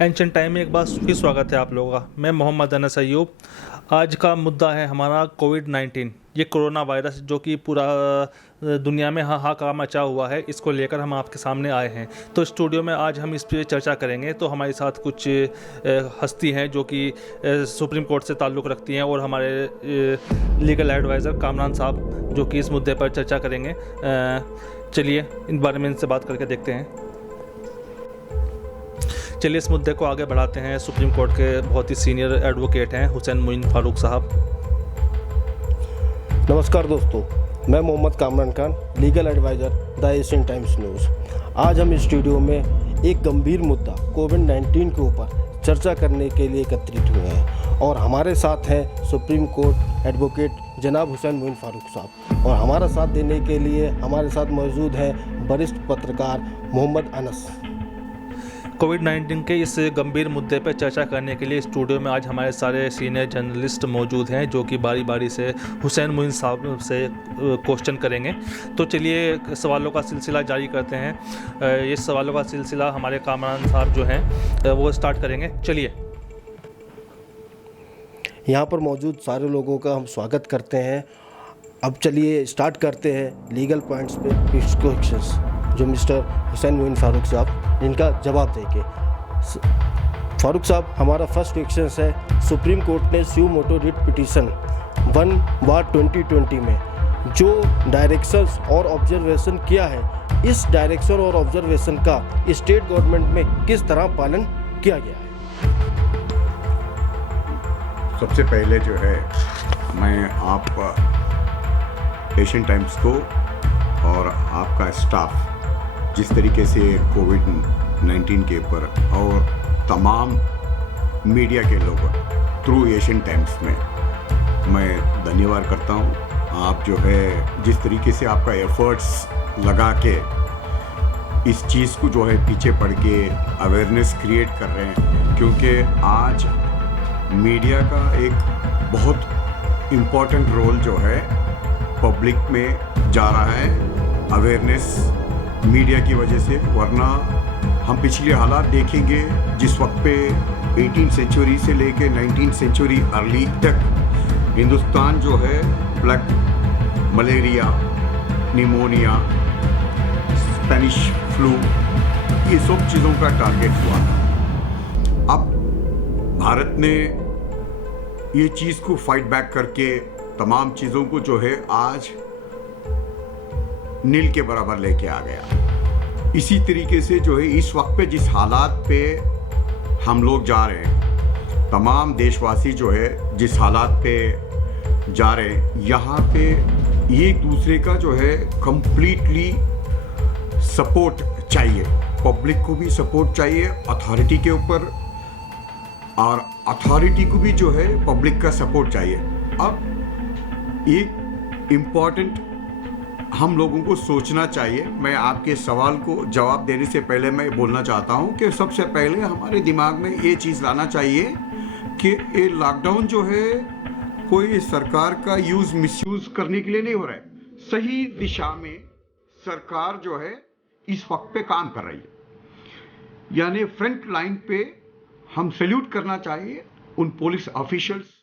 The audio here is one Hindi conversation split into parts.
एंशिएंट टाइम में एक बार फिर स्वागत है आप लोगों का। मैं मोहम्मद अनस अय्यूब। आज का मुद्दा है हमारा कोविड-19, ये कोरोना वायरस जो कि पूरा दुनिया में हाहाकार मचा हुआ है। इसको लेकर हम आपके सामने आए हैं। तो स्टूडियो में आज हम इस पर चर्चा करेंगे। तो हमारे साथ कुछ हस्ती हैं जो कि सुप्रीम कोर्ट से ताल्लुक़ रखती हैं और हमारे लीगल एडवाइज़र कामरान साहब जो कि इस मुद्दे पर चर्चा करेंगे। चलिए इन बारे में इनसे बात करके देखते हैं। चलिए इस मुद्दे को आगे बढ़ाते हैं। सुप्रीम कोर्ट के बहुत ही सीनियर एडवोकेट हैं हुसैन मोइन फारूक साहब। नमस्कार दोस्तों, मैं Mohammad Kamran Khan, legal adviser the Asian Times News. आज हम स्टूडियो में एक गंभीर मुद्दा कोविड-19 के ऊपर चर्चा करने के लिए एकत्रित हुए हैं और हमारे साथ हैं सुप्रीम कोर्ट एडवोकेट जनाब हुसैन मोइन फारूक साहब और हमारा साथ देने के लिए हमारे साथ मौजूद हैं वरिष्ठ पत्रकार मोहम्मद अनस। कोविड-19 के इस गंभीर मुद्दे पर चर्चा करने के लिए स्टूडियो में आज हमारे सारे सीनियर जर्नलिस्ट मौजूद हैं जो कि बारी बारी से हुसैन मोइन साहब से क्वेश्चन करेंगे। तो चलिए सवालों का सिलसिला जारी करते हैं। ये सवालों का सिलसिला हमारे कामरान साहब जो हैं वो स्टार्ट करेंगे। चलिए। यहाँ पर मौजूद सारे लोगों का हम स्वागत करते हैं। अब चलिए स्टार्ट करते हैं लीगल पॉइंट्स पे क्वेश्चंस जो मिस्टर हुसैन मोइन फारूक साहब इनका जवाब देंगे। फारूक साहब, हमारा फर्स्ट क्वेश्चन है, सुप्रीम कोर्ट ने स्यू मोटो रिट पिटीशन 1/2020 में जो डायरेक्शंस और ऑब्जर्वेशन किया है, इस डायरेक्शन और ऑब्जर्वेशन का स्टेट गवर्नमेंट में किस तरह पालन किया गया है? सबसे पहले जो है मैं आप एशियन टाइम्स को और आपका स्टाफ जिस तरीके से कोविड-19 के ऊपर और तमाम मीडिया के लोग थ्रू एशियन टाइम्स में मैं धन्यवाद करता हूँ। आप जो है जिस तरीके से आपका एफर्ट्स लगा के इस चीज़ को जो है पीछे पड़ के अवेयरनेस क्रिएट कर रहे हैं, क्योंकि आज मीडिया का एक बहुत इम्पोर्टेंट रोल जो है पब्लिक में जा रहा है अवेयरनेस मीडिया की वजह से। वरना हम पिछले हालात देखेंगे जिस वक्त पे 18th सेंचुरी से लेके 19th सेंचुरी अर्ली तक हिंदुस्तान जो है black malaria, pneumonia, Spanish flu, ये सब चीज़ों का टारगेट हुआ था। अब भारत ने ये चीज़ को फाइट बैक करके तमाम चीज़ों को जो है आज नील के बराबर लेके आ गया। इसी तरीके से जो है इस वक्त पे जिस हालात पे हम लोग जा रहे हैं, तमाम देशवासी जो है जिस हालात पे जा रहे हैं, यहाँ पे एक दूसरे का जो है कंप्लीटली सपोर्ट चाहिए। पब्लिक को भी सपोर्ट चाहिए अथॉरिटी के ऊपर और अथॉरिटी को भी जो है पब्लिक का सपोर्ट चाहिए। अब एक इम्पॉर्टेंट हम लोगों को सोचना चाहिए। मैं आपके सवाल को जवाब देने से पहले मैं बोलना चाहता हूं कि सबसे पहले हमारे दिमाग में ये चीज़ लाना चाहिए कि ये लॉकडाउन जो है कोई सरकार का मिसयूज़ करने के लिए नहीं हो रहा है। सही दिशा में सरकार जो है इस वक्त पे काम कर रही है। यानी फ्रंट लाइन पे हम सैल्यूट करना चाहिए उन पुलिस ऑफिशियल्स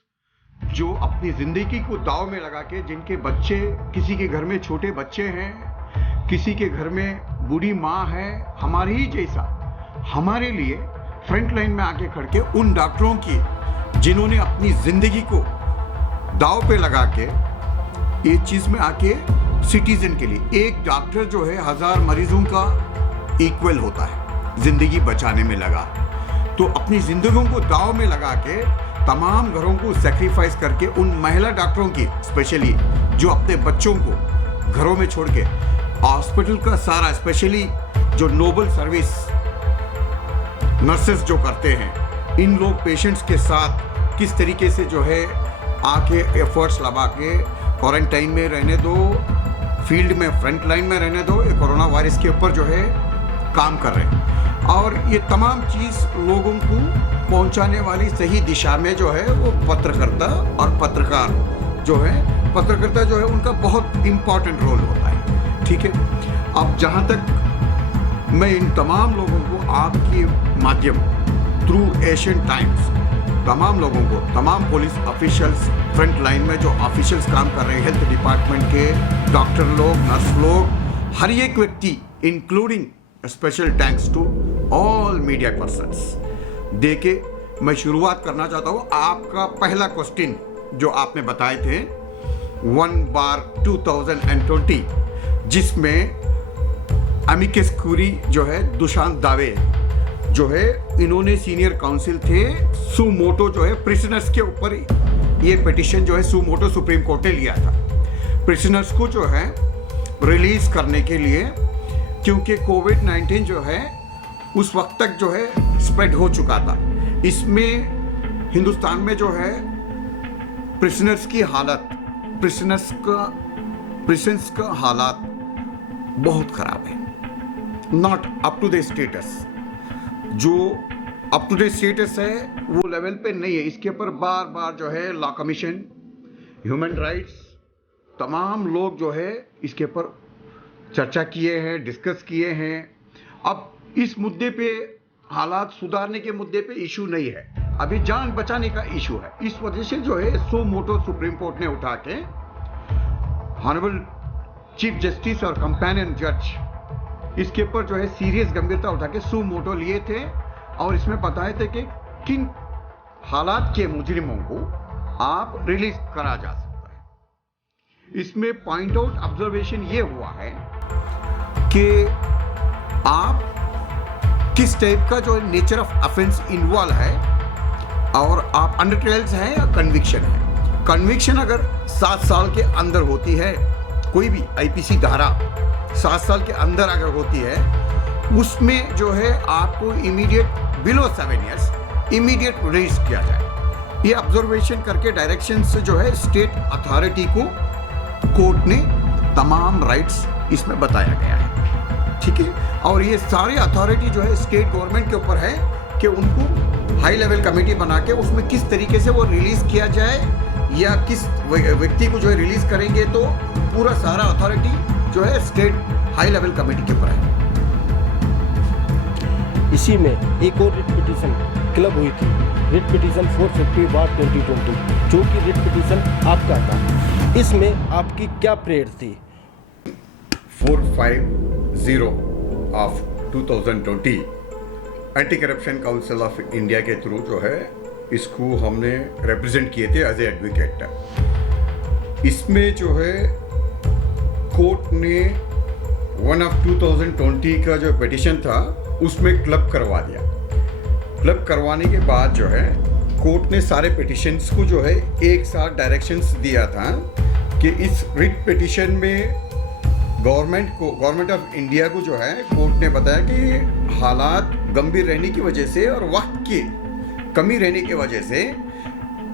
जो अपनी ज़िंदगी को दाव में लगा के, जिनके बच्चे, किसी के घर में छोटे बच्चे हैं, किसी के घर में बूढ़ी माँ है, हमारे ही जैसा हमारे लिए फ्रंट लाइन में आके खड़ के उन डॉक्टरों की जिन्होंने अपनी ज़िंदगी को दाव पे लगा के ये चीज़ में आके सिटीजन के लिए, एक डॉक्टर जो है 1000 मरीजों का इक्वल होता है ज़िंदगी बचाने में लगा। तो अपनी ज़िंदगियों को दाव में लगा के तमाम घरों को सेक्रीफाइस करके उन महिला डॉक्टरों की स्पेशली जो अपने बच्चों को घरों में छोड़ के हॉस्पिटल का सारा, स्पेशली जो नोबल सर्विस नर्सेस जो करते हैं, इन लोग पेशेंट्स के साथ किस तरीके से जो है आके एफर्ट्स लगा के क्वारंटाइन में रहने दो, फील्ड में फ्रंट लाइन में रहने दो, ये कोरोना वायरस के ऊपर जो है काम कर रहे हैं। और ये तमाम चीज़ लोगों को पहुंचाने वाली सही दिशा में जो है वो पत्रकर्ता और पत्रकार जो है, पत्रकर्ता जो है उनका बहुत इम्पॉर्टेंट रोल होता है। ठीक है, अब जहाँ तक मैं इन तमाम लोगों को आपके माध्यम थ्रू एशियन टाइम्स तमाम लोगों को, तमाम पुलिस ऑफिशियल्स, फ्रंट लाइन में जो ऑफिशियल्स काम कर रहे हैं, हेल्थ डिपार्टमेंट के डॉक्टर लोग, नर्स लोग, हर एक व्यक्ति, including special thanks to all media persons दे के मैं शुरुआत करना चाहता हूँ। आपका पहला क्वेश्चन जो आपने बताए थे 1/2020, जिसमें अमिकस क्यूरी जो है दुशांत दावे जो है, इन्होंने सीनियर काउंसिल थे, सुमोटो जो है प्रिजनर्स के ऊपर ये पिटिशन जो है सुमोटो सुप्रीम कोर्ट ने लिया था प्रिजनर्स को जो है रिलीज करने के लिए, क्योंकि कोविड-19 जो है उस वक्त तक जो है स्प्रेड हो चुका था। इसमें हिंदुस्तान में जो है प्रिजनर्स की हालत, प्रिजन्स का हालात बहुत खराब है, not up to the status. जो अप टू डेट स्टेटस है वो लेवल पे नहीं है। इसके ऊपर बार बार जो है लॉ कमीशन, ह्यूमन राइट्स, तमाम लोग जो है इसके ऊपर चर्चा किए हैं, डिस्कस किए हैं। अब इस मुद्दे पे, हालात सुधारने के मुद्दे पे इशू नहीं है, अभी जान बचाने का इशू है। इस वजह से जो है सुमोटो सुप्रीम कोर्ट ने उठा के ऑनरेबल चीफ जस्टिस और कंपेनियन जज इसके ऊपर जो है सीरियस गंभीरता उठा के सुमोटो लिए थे और इसमें बताए थे कि किन हालात के मुजरिमों को आप रिलीज करा जा सकता है। इसमें पॉइंट आउट ऑब्जर्वेशन ये हुआ है कि आप किस टाइप का जो नेचर ऑफ ऑफेंस इन्वॉल्व है और आप अंडर ट्रायल्स है या कन्विक्शन है। कन्विक्शन अगर 7 साल के अंदर होती है, कोई भी आईपीसी धारा 7 साल के अंदर अगर होती है, उसमें जो है आपको immediate below 7 years immediate release किया जाए। ये ऑब्जर्वेशन करके डायरेक्शन से जो है स्टेट अथॉरिटी को कोर्ट ने तमाम राइट्स इसमें बताया गया है, ठीक है। और ये सारी अथॉरिटी जो है स्टेट गवर्नमेंट के ऊपर है कि उनको हाई लेवल कमेटी बना के उसमें किस तरीके से वो रिलीज किया जाए या किस व्यक्ति को जो है रिलीज करेंगे, तो पूरा सारा अथॉरिटी जो है स्टेट हाई लेवल कमेटी के ऊपर है। इसी में एक और रिट पिटीशन क्लब हुई थी, रिट पिटीशन 450/2020, जो कि रिट पिटीशन आपका था। इसमें आपकी क्या प्रेयर थी? 450 of 2020 anti corruption council of India के थ्रू जो है इसको हमने रिप्रेजेंट किए थे एज ए एडवोकेट। इसमें जो है कोर्ट ने 1 ऑफ 2020 का जो पिटीशन था उसमें क्लब करवा दिया। क्लब करवाने के बाद जो है कोर्ट ने सारे पिटीशंस को जो है एक साथ डायरेक्शंस दिया था कि इस रिट पिटीशन में गवर्नमेंट ऑफ इंडिया को जो है कोर्ट ने बताया कि हालात गंभीर रहने की वजह से और वक्त की कमी रहने की वजह से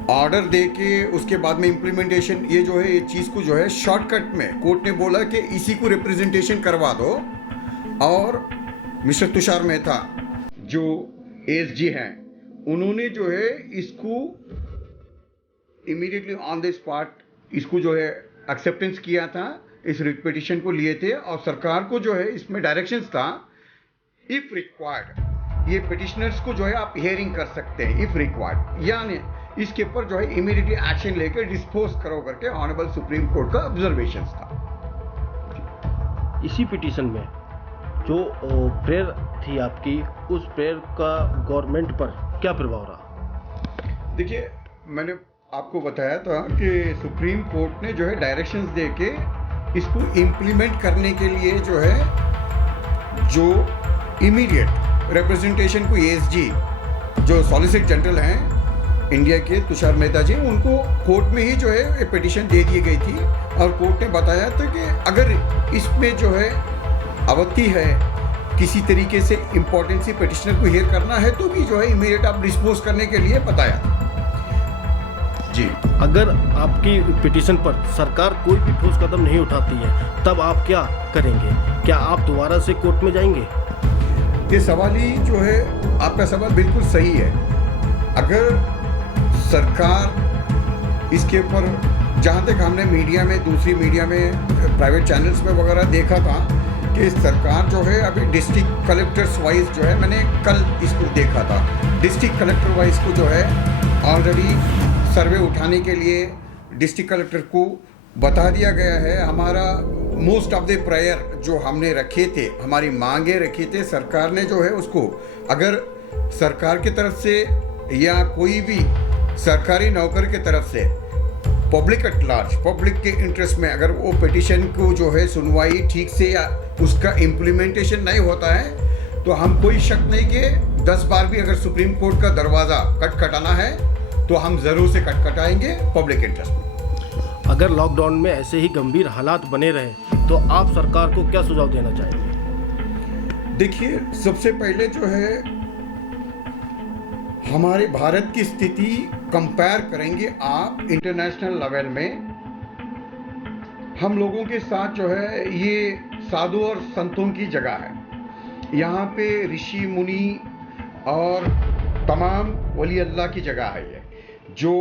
ऑर्डर दे के उसके बाद में इम्प्लीमेंटेशन, ये जो है ये चीज़ को जो है शॉर्टकट में कोर्ट ने बोला कि इसी को रिप्रेजेंटेशन करवा दो। और मिस्टर तुषार मेहता जो एसजी हैं, उन्होंने जो है इसको इमीडिएटली ऑन द स्पॉट इसको जो है एक्सेप्टेंस किया था, इस रिट पिटीशन को लिए थे और सरकार को जो है इसमें डायरेक्शंस था, इफ रिक्वायर्ड ये पिटिशनर्स को जो है आप हियरिंग कर सकते हैं इफ रिक्वायर्ड, यानी इसके ऊपर जो है इमीडिएटली एक्शन लेकर डिस्पोज करो करके ऑनरेबल सुप्रीम कोर्ट का ऑब्जर्वेशन था। इसी पिटीशन में जो प्रेयर थी आपकी, उस प्रेयर का गवर्नमेंट पर क्या प्रभाव रहा? देखिए, मैंने आपको बताया था कि सुप्रीम कोर्ट ने जो है डायरेक्शंस दे के इसको इम्प्लीमेंट करने के लिए जो है जो इमीडिएट रिप्रेजेंटेशन को एएसजी जो सॉलिसिटर जनरल हैं इंडिया के तुषार मेहता जी, उनको कोर्ट में ही जो है पिटीशन दे दी गई थी और कोर्ट ने बताया था कि अगर इसमें जो है अवधि है किसी तरीके से इम्पोर्टेंसी पिटिशनर को हियर करना है तो भी जो है इमीडिएट आप डिस्पोज करने के लिए बताया जी। अगर आपकी पिटीशन पर सरकार कोई भी ठोस कदम नहीं उठाती है तब आप क्या करेंगे? क्या आप दोबारा से कोर्ट में जाएंगे? ये सवाल ही जो है आपका सवाल बिल्कुल सही है। अगर सरकार इसके ऊपर, जहाँ तक हमने मीडिया में, दूसरी मीडिया में, प्राइवेट चैनल्स में वगैरह देखा था कि सरकार जो है अभी डिस्ट्रिक्ट कलेक्टर्स वाइज जो है, मैंने कल इसको देखा था डिस्ट्रिक्ट कलेक्टर वाइज को जो है ऑलरेडी सर्वे उठाने के लिए डिस्ट्रिक्ट कलेक्टर को बता दिया गया है। हमारा मोस्ट ऑफ द प्रायर जो हमने रखे थे, हमारी मांगे रखी थे, सरकार ने जो है उसको, अगर सरकार की तरफ से या कोई भी सरकारी नौकर की तरफ से पब्लिक एट लार्ज, पब्लिक के इंटरेस्ट में अगर वो पिटिशन को जो है सुनवाई ठीक से या उसका इम्प्लीमेंटेशन नहीं होता है तो हम कोई शक नहीं कि 10 बार भी अगर सुप्रीम कोर्ट का दरवाज़ा खटखटाना है तो हम ज़रूर से खटखटाएंगे पब्लिक इंटरेस्ट में। अगर लॉकडाउन में ऐसे ही गंभीर हालात बने रहे तो आप सरकार को क्या सुझाव देना चाहेंगे? देखिए, सबसे पहले जो है हमारे भारत की स्थिति कंपेयर करेंगे आप इंटरनेशनल लेवल में, हम लोगों के साथ जो है ये साधु और संतों की जगह है। यहाँ पे ऋषि मुनि और तमाम वली अल्लाह की जगह है ये, जो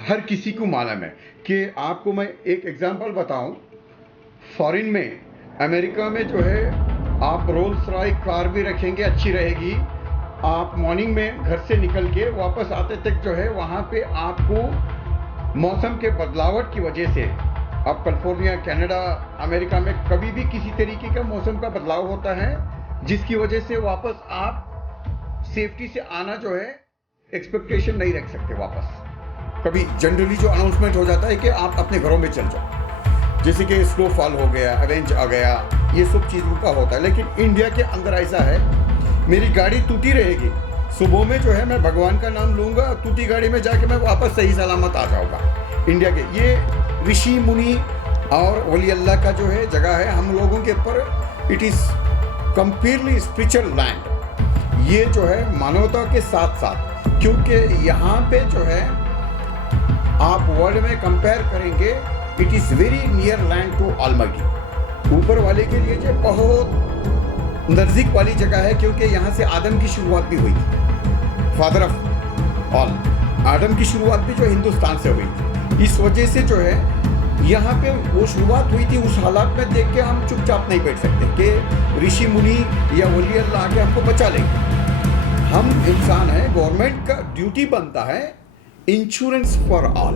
हर किसी को मालूम है। कि आपको मैं एक एग्जांपल बताऊं, फॉरेन में, अमेरिका में जो है आप रोल्स रॉय कार भी रखेंगे, अच्छी रहेगी, आप मॉर्निंग में घर से निकल के वापस आते तक जो है वहाँ पे आपको मौसम के बदलावट की वजह से, आप कैलिफोर्निया, कनाडा, अमेरिका में कभी भी किसी तरीके का मौसम का बदलाव होता है जिसकी वजह से वापस आप सेफ्टी से आना जो है एक्सपेक्टेशन नहीं रख सकते वापस। कभी जनरली जो अनाउंसमेंट हो जाता है कि आप अपने घरों में चल जाओ, जैसे कि स्नोफॉल हो गया, अवेंज आ गया, ये सब चीज़ों का होता है। लेकिन इंडिया के अंदर ऐसा है, मेरी गाड़ी टूटी रहेगी, सुबह में जो है मैं भगवान का नाम लूँगा, टूटी गाड़ी में जाके मैं वापस सही सलामत आ जाऊँगा। इंडिया के ये ऋषि मुनि और वली अल्लाह का जो है जगह है, हम लोगों के ऊपर it is completely spiritual land. ये जो है मानवता के साथ साथ, क्योंकि यहाँ पे जो है आप वर्ल्ड में कंपेयर करेंगे, it is very near land to almighty, ऊपर वाले के लिए जो बहुत नज़दीक वाली जगह है, क्योंकि यहाँ से आदम की शुरुआत भी हुई थी, फादर ऑफ ऑल, आदम की शुरुआत भी जो हिंदुस्तान से हुई थी। इस वजह से जो है यहाँ पे वो शुरुआत हुई थी, उस हालात में देख के हम चुपचाप नहीं बैठ सकते कि ऋषि मुनि या वली अल्लाह आके हमको बचा लेंगे। हम इंसान हैं, गवर्नमेंट का ड्यूटी बनता है इंश्योरेंस फॉर ऑल।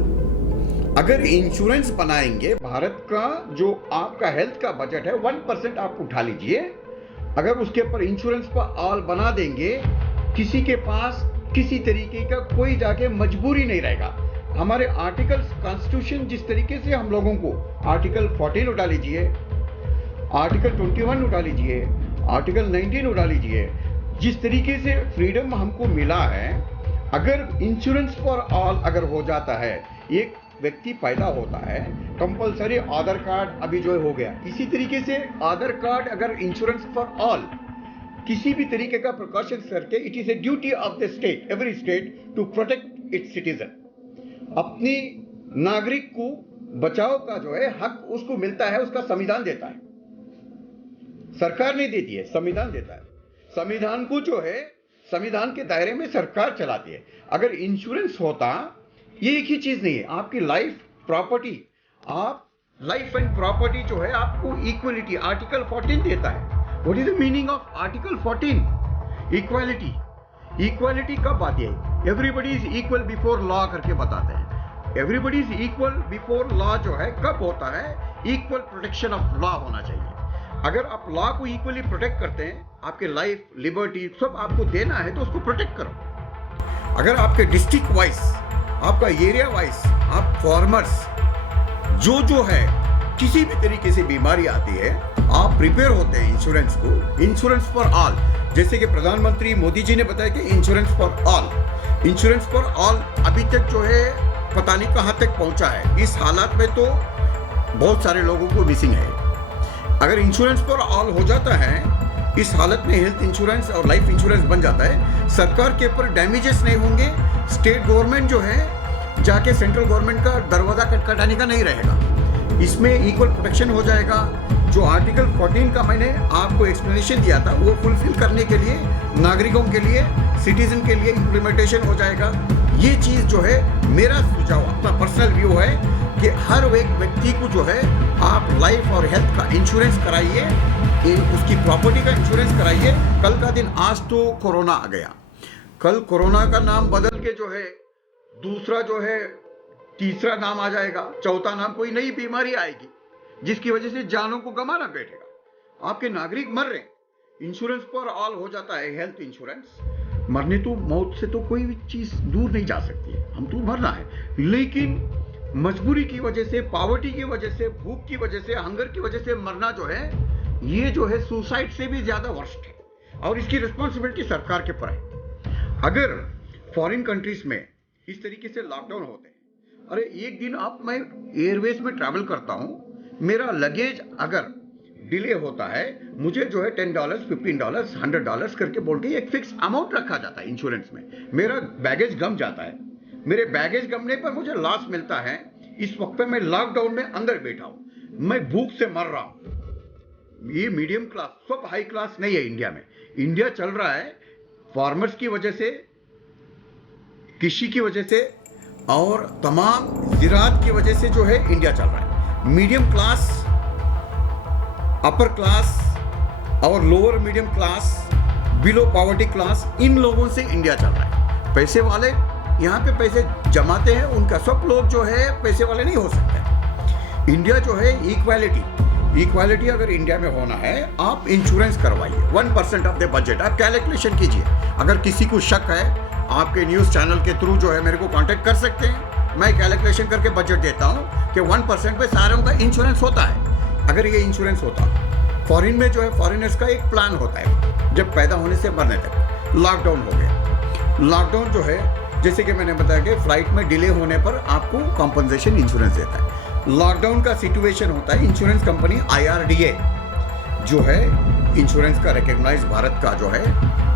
अगर इंश्योरेंस बनाएंगे, भारत का जो आपका हेल्थ का बजट है 1% आप उठा लीजिए, अगर उसके ऊपर इंश्योरेंस फॉर ऑल बना देंगे, किसी के पास किसी तरीके का कोई जाके मजबूरी नहीं रहेगा। हमारे आर्टिकल्स, कॉन्स्टिट्यूशन जिस तरीके से हम लोगों को आर्टिकल 14 उठा लीजिए, आर्टिकल 21 उठा लीजिए, आर्टिकल 19 उठा लीजिए, जिस तरीके से फ्रीडम हमको मिला है, अगर इंश्योरेंस फॉर ऑल अगर हो जाता है, एक व्यक्ति पैदा होता है, कंपलसरी आधार कार्ड अभी जो हो गया, इसी तरीके से आधार कार्ड अगर इंश्योरेंस फॉर ऑल किसी भी तरीके का प्रिकॉशन करके, it is a duty of the state, every state to protect its citizen. अपनी नागरिक को बचाव का जो है हक उसको मिलता है, उसका संविधान देता है, सरकार नहीं देती है, संविधान देता है। संविधान को जो है संविधान के दायरे में सरकार चलाती है। अगर इंश्योरेंस होता, ये एक ही चीज नहीं है, आपकी लाइफ प्रॉपर्टी, आप लाइफ एंड प्रॉपर्टी जो है आपको इक्वलिटी आर्टिकल 14 देता है। What is the meaning of article 14? Equality. Equality कब आती है? Everybody is equal before law करके बताते हैं। Everybody is equal before law जो है कब होता है? इक्वल प्रोटेक्शन ऑफ लॉ होना चाहिए। अगर आप लॉ को इक्वली प्रोटेक्ट करते हैं, आपके लाइफ, लिबर्टी सब आपको देना है तो उसको प्रोटेक्ट करो। अगर आपके डिस्ट्रिक्ट वाइज, आपका एरिया वाइज, आप फार्मर्स जो है किसी भी तरीके से बीमारी आती है, आप प्रिपेयर होते हैं इंश्योरेंस को, इंश्योरेंस फॉर ऑल। जैसे कि प्रधानमंत्री मोदी जी ने बताया कि insurance for all, insurance for all अभी तक जो है पता नहीं कहाँ तक पहुँचा है। इस हालात में तो बहुत सारे लोगों को मिसिंग है। अगर इंश्योरेंस फॉर ऑल हो जाता है, इस हालत में हेल्थ इंश्योरेंस और लाइफ इंश्योरेंस बन जाता है, सरकार के ऊपर डैमेजेस नहीं होंगे, स्टेट गवर्नमेंट जो है जाके सेंट्रल गवर्नमेंट का दरवाजा खटखटाने का नहीं रहेगा। इसमें इक्वल प्रोटेक्शन हो जाएगा। जो आर्टिकल 14 का मैंने आपको एक्सप्लेनेशन दिया था, वो फुलफिल करने के लिए नागरिकों के लिए, सिटीजन के लिए इम्प्लीमेंटेशन हो जाएगा। ये चीज़ जो है मेरा सुझाव, अपना पर्सनल व्यू है कि हर एक व्यक्ति को जो है आप लाइफ और हेल्थ का इंश्योरेंस कराइए, उसकी प्रॉपर्टी का इंश्योरेंस कराइए। कल का दिन, आज तो कोरोना आ गया, कल कोरोना का नाम बदल के जो है दूसरा जो है तीसरा नाम आ जाएगा, चौथा नाम कोई नई बीमारी आएगी जिसकी वजह से जानों को गंवाना बैठेगा। आपके नागरिक मर रहे हैं, इंश्योरेंस पर ऑल हो जाता है, हेल्थ इंश्योरेंस। मरने तो मौत से तो कोई भी चीज दूर नहीं जा सकती है, हम तो मरना है, लेकिन मजबूरी की वजह से, पॉवर्टी की वजह से, भूख की वजह से, हंगर की वजह से मरना जो है ये जो है सुसाइड से भी ज्यादा वर्स्ट है और इसकी रिस्पॉन्सिबिलिटी सरकार के ऊपर है। अगर फॉरेन कंट्रीज में इस तरीके से लॉकडाउन होते हैं, अरे एक दिन मैं एयरवेज में ट्रैवल करता हूं, मेरा लगेज अगर डिले होता है, मुझे जो है $10, $15, $100 करके बोल के एक फिक्स अमाउंट रखा जाता है इंश्योरेंस में। मेरा बैगेज गम जाता है, मेरे बैगेज गमने पर मुझे लॉस मिलता है। इस वक्त पे मैं लॉकडाउन में अंदर बैठा हूं, मैं भूख से मर रहा हूं। ये मीडियम क्लास, सब हाई क्लास नहीं है इंडिया में। इंडिया चल रहा है फार्मर्स की वजह से, कृषि की वजह से और तमाम ज़राअत की वजह से जो है इंडिया चल रहा है। मीडियम क्लास, अपर क्लास और lower medium class, below poverty class, इन लोगों से इंडिया चल रहा है। पैसे वाले यहाँ पे पैसे जमाते हैं, उनका सब लोग जो है पैसे वाले नहीं हो सकते। इंडिया जो है इक्वालिटी अगर इंडिया में होना है, आप इंश्योरेंस करवाइए 1% ऑफ द बजट। आप कैलकुलेशन कीजिए, अगर किसी को शक है आपके न्यूज़ चैनल के थ्रू जो है मेरे को कांटेक्ट कर सकते हैं, मैं कैलकुलेशन करके बजट देता हूँ कि 1% पे सारों का इंश्योरेंस होता है। अगर ये इंश्योरेंस होता, फॉरेन में जो है फॉरेनर्स का एक प्लान होता है, जब पैदा होने से मरने तक। लॉकडाउन हो गया, लॉकडाउन जो है जैसे कि मैंने बताया कि फ्लाइट में डिले होने पर आपको कॉम्पनसेशन इंश्योरेंस देता है। लॉकडाउन का सिचुएशन होता है, इंश्योरेंस कंपनी IRDA जो है इंश्योरेंस का रिकग्नाइज भारत का जो है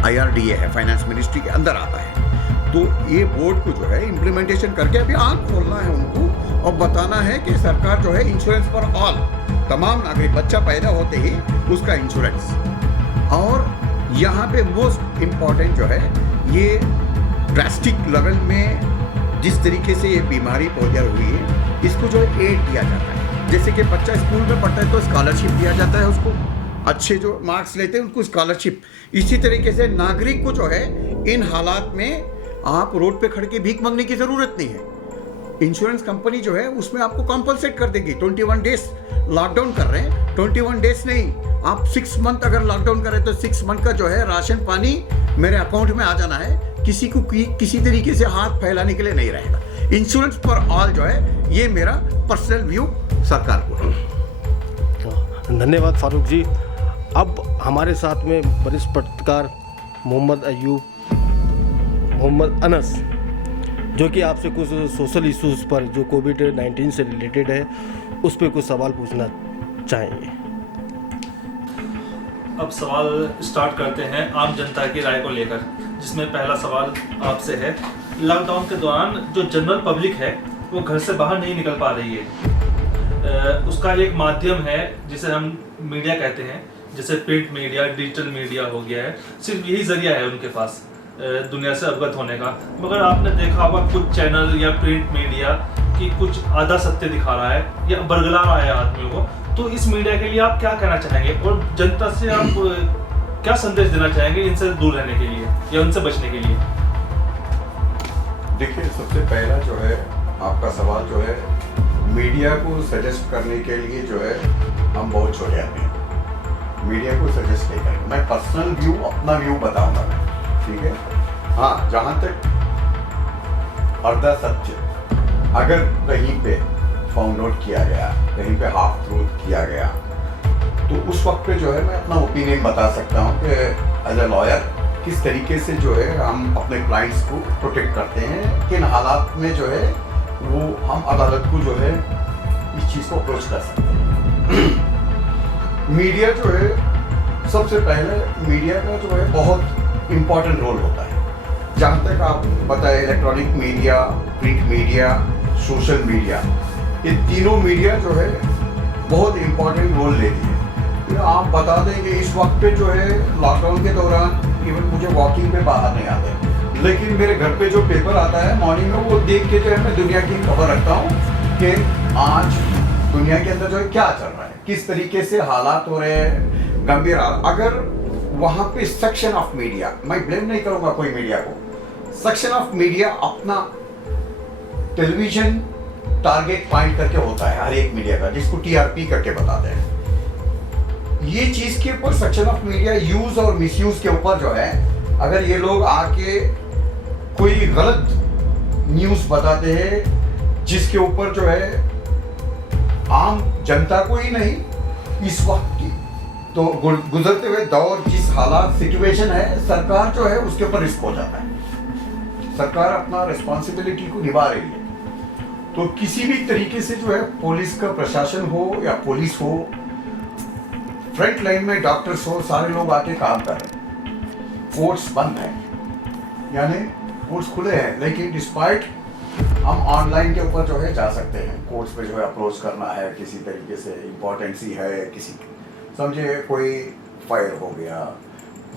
IRDA है, फाइनेंस मिनिस्ट्री के अंदर आता है। तो ये बोर्ड को जो है इम्प्लीमेंटेशन करके अभी आंख खोलना है उनको और बताना है कि सरकार जो है इंश्योरेंस फॉर ऑल, तमाम नागरिक, बच्चा पैदा होते ही उसका इंश्योरेंस। और यहाँ पे मोस्ट इम्पॉर्टेंट जो है ये ड्रास्टिक लेवल में जिस तरीके से ये बीमारी पैदा हुई है, इसको जो है एड दिया जाता है। जैसे कि बच्चा स्कूल में पढ़ता है तो स्कॉलरशिप दिया जाता है उसको, अच्छे जो मार्क्स लेते हैं उनको स्कॉलरशिप। इसी तरीके से नागरिक को जो है इन हालात में आप रोड पे खड़े के भीख मांगने की ज़रूरत नहीं है। इंश्योरेंस कंपनी जो है उसमें आपको कॉम्पनसेट कर देगी। 21 डेज लॉकडाउन कर रहे हैं, 21 डेज नहीं, आप 6 मंथ अगर लॉकडाउन करें तो 6 मंथ का जो है राशन पानी मेरे अकाउंट में आ जाना है। किसी को किसी तरीके से हाथ फैलाने के लिए नहीं रहेगा। इंश्योरेंस फॉर ऑल जो है ये मेरा पर्सनल व्यू सरकार को है। तो धन्यवाद फारूक जी। अब हमारे साथ में वरिष्ठ पत्रकार मोहम्मद अयूब, मोहम्मद अनस, जो कि आपसे कुछ सोशल इश्यूज़ पर जो कोविड-19 से रिलेटेड है उस पर कुछ सवाल पूछना चाहेंगे। अब सवाल स्टार्ट करते हैं आम जनता की राय को लेकर, जिसमें पहला सवाल आपसे है, लॉकडाउन के दौरान जो जनरल पब्लिक है वो घर से बाहर नहीं निकल पा रही है, उसका एक माध्यम है जिसे हम मीडिया कहते हैं, जैसे प्रिंट मीडिया, डिजिटल मीडिया हो गया है, सिर्फ यही जरिया है उनके पास दुनिया से अवगत होने का। मगर आपने देखा होगा कुछ चैनल या प्रिंट मीडिया कि कुछ आधा सत्य दिखा रहा है या बरगला रहा है आदमियों को। तो इस मीडिया के लिए आप क्या कहना चाहेंगे और जनता से आप क्या संदेश देना चाहेंगे इनसे दूर रहने के लिए या उनसे बचने के लिए? देखिए, सबसे पहला जो है आपका सवाल जो है मीडिया को सजेस्ट करने के लिए जो है हम बहुत छोटे आदमी हैं, मीडिया को सजेस्ट नहीं करेंगे। मैं पर्सनल व्यू, अपना व्यू बताऊंगा मैं, ठीक है। हाँ, जहाँ तक अर्धा सत्य अगर कहीं पे फाउंड आउट किया गया, कहीं पे हाफ ट्रूथ किया गया, तो उस वक्त पे जो है मैं अपना ओपिनियन बता सकता हूँ कि एज ए लॉयर किस तरीके से जो है हम अपने क्लाइंट्स को प्रोटेक्ट करते हैं, किन हालात में जो है वो हम अदालत को जो है इस चीज़ को अप्रोच कर सकते हैं। मीडिया जो है, सबसे पहले मीडिया का जो है बहुत इम्पोर्टेंट रोल होता है। जहाँ तक आप बताए, electronic media, print media, social media, ये तीनों मीडिया जो है बहुत इम्पोर्टेंट रोल लेती है। आप बता दें कि इस वक्त पे जो है लॉकडाउन के दौरान इवन मुझे वॉकिंग पे बाहर नहीं आते, लेकिन मेरे घर पे जो पेपर आता है मॉर्निंग में, वो देख के जो है मैं दुनिया की खबर रखता हूँ कि आज दुनिया के अंदर जो है क्या चल रहा है, किस तरीके से हालात हो रहे हैं, गंभीर हालात। अगर वहाँ पे सेक्शन ऑफ मीडिया, मैं ब्लेम नहीं करूँगा कोई मीडिया को, सेक्शन ऑफ मीडिया अपना टेलीविजन टारगेट पॉइंट करके होता है हर एक मीडिया का, जिसको टीआरपी करके बताते हैं। ये चीज के ऊपर सेक्शन ऑफ मीडिया यूज और मिसयूज के ऊपर जो है, अगर ये लोग आके कोई गलत न्यूज बताते हैं जिसके ऊपर जो है आम जनता को ही नहीं, इस वक्त की तो गुजरते हुए दौर जिस हालात सिचुएशन है, सरकार जो है उसके ऊपर रिस्क हो जाता है। सरकार अपना रिस्पॉन्सिबिलिटी को निभा रही है। तो किसी भी तरीके से जो है पुलिस का प्रशासन हो या पुलिस हो, फ्रंट लाइन में डॉक्टर्स हो, सारे लोग आके काम कर रहे हैं। कोर्ट्स बंद है, यानी कोर्ट्स खुले हैं, लेकिन डिस्पाइट हम ऑनलाइन के ऊपर जो है जा सकते हैं। कोर्ट्स पे जो है अप्रोच करना है, किसी तरीके से इम्पोर्टेंसी है, किसी समझे कोई फायर हो गया,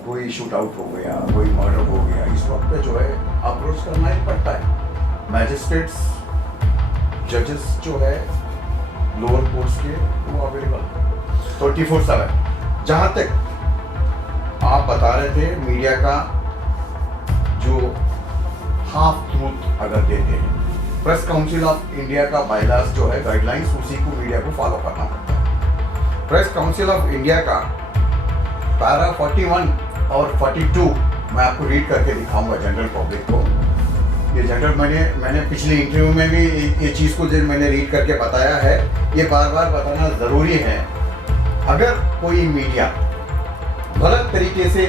कोई शूट आउट हो गया, कोई मर्डर हो गया, इस वक्त पे जो है अप्रोच करना ही पड़ता है। मैजिस्ट्रेट्स, जजेस जो है लोअर कोर्ट्स के, वो अवेलेबल 24/7। जहाँ तक आप बता रहे थे मीडिया का जो हाफ ट्रूथ अगर देते हैं, प्रेस काउंसिल ऑफ इंडिया का बायलास जो है गाइडलाइंस, उसी को मीडिया को फॉलो करना पड़ता है। प्रेस काउंसिल ऑफ इंडिया का पैरा 41 और 42 मैं आपको रीड करके दिखाऊंगा जनरल पब्लिक को। ये जनरल मैंने पिछले इंटरव्यू में भी ये चीज़ को जो मैंने रीड करके बताया है, ये बार बार बताना ज़रूरी है। अगर कोई मीडिया गलत तरीके से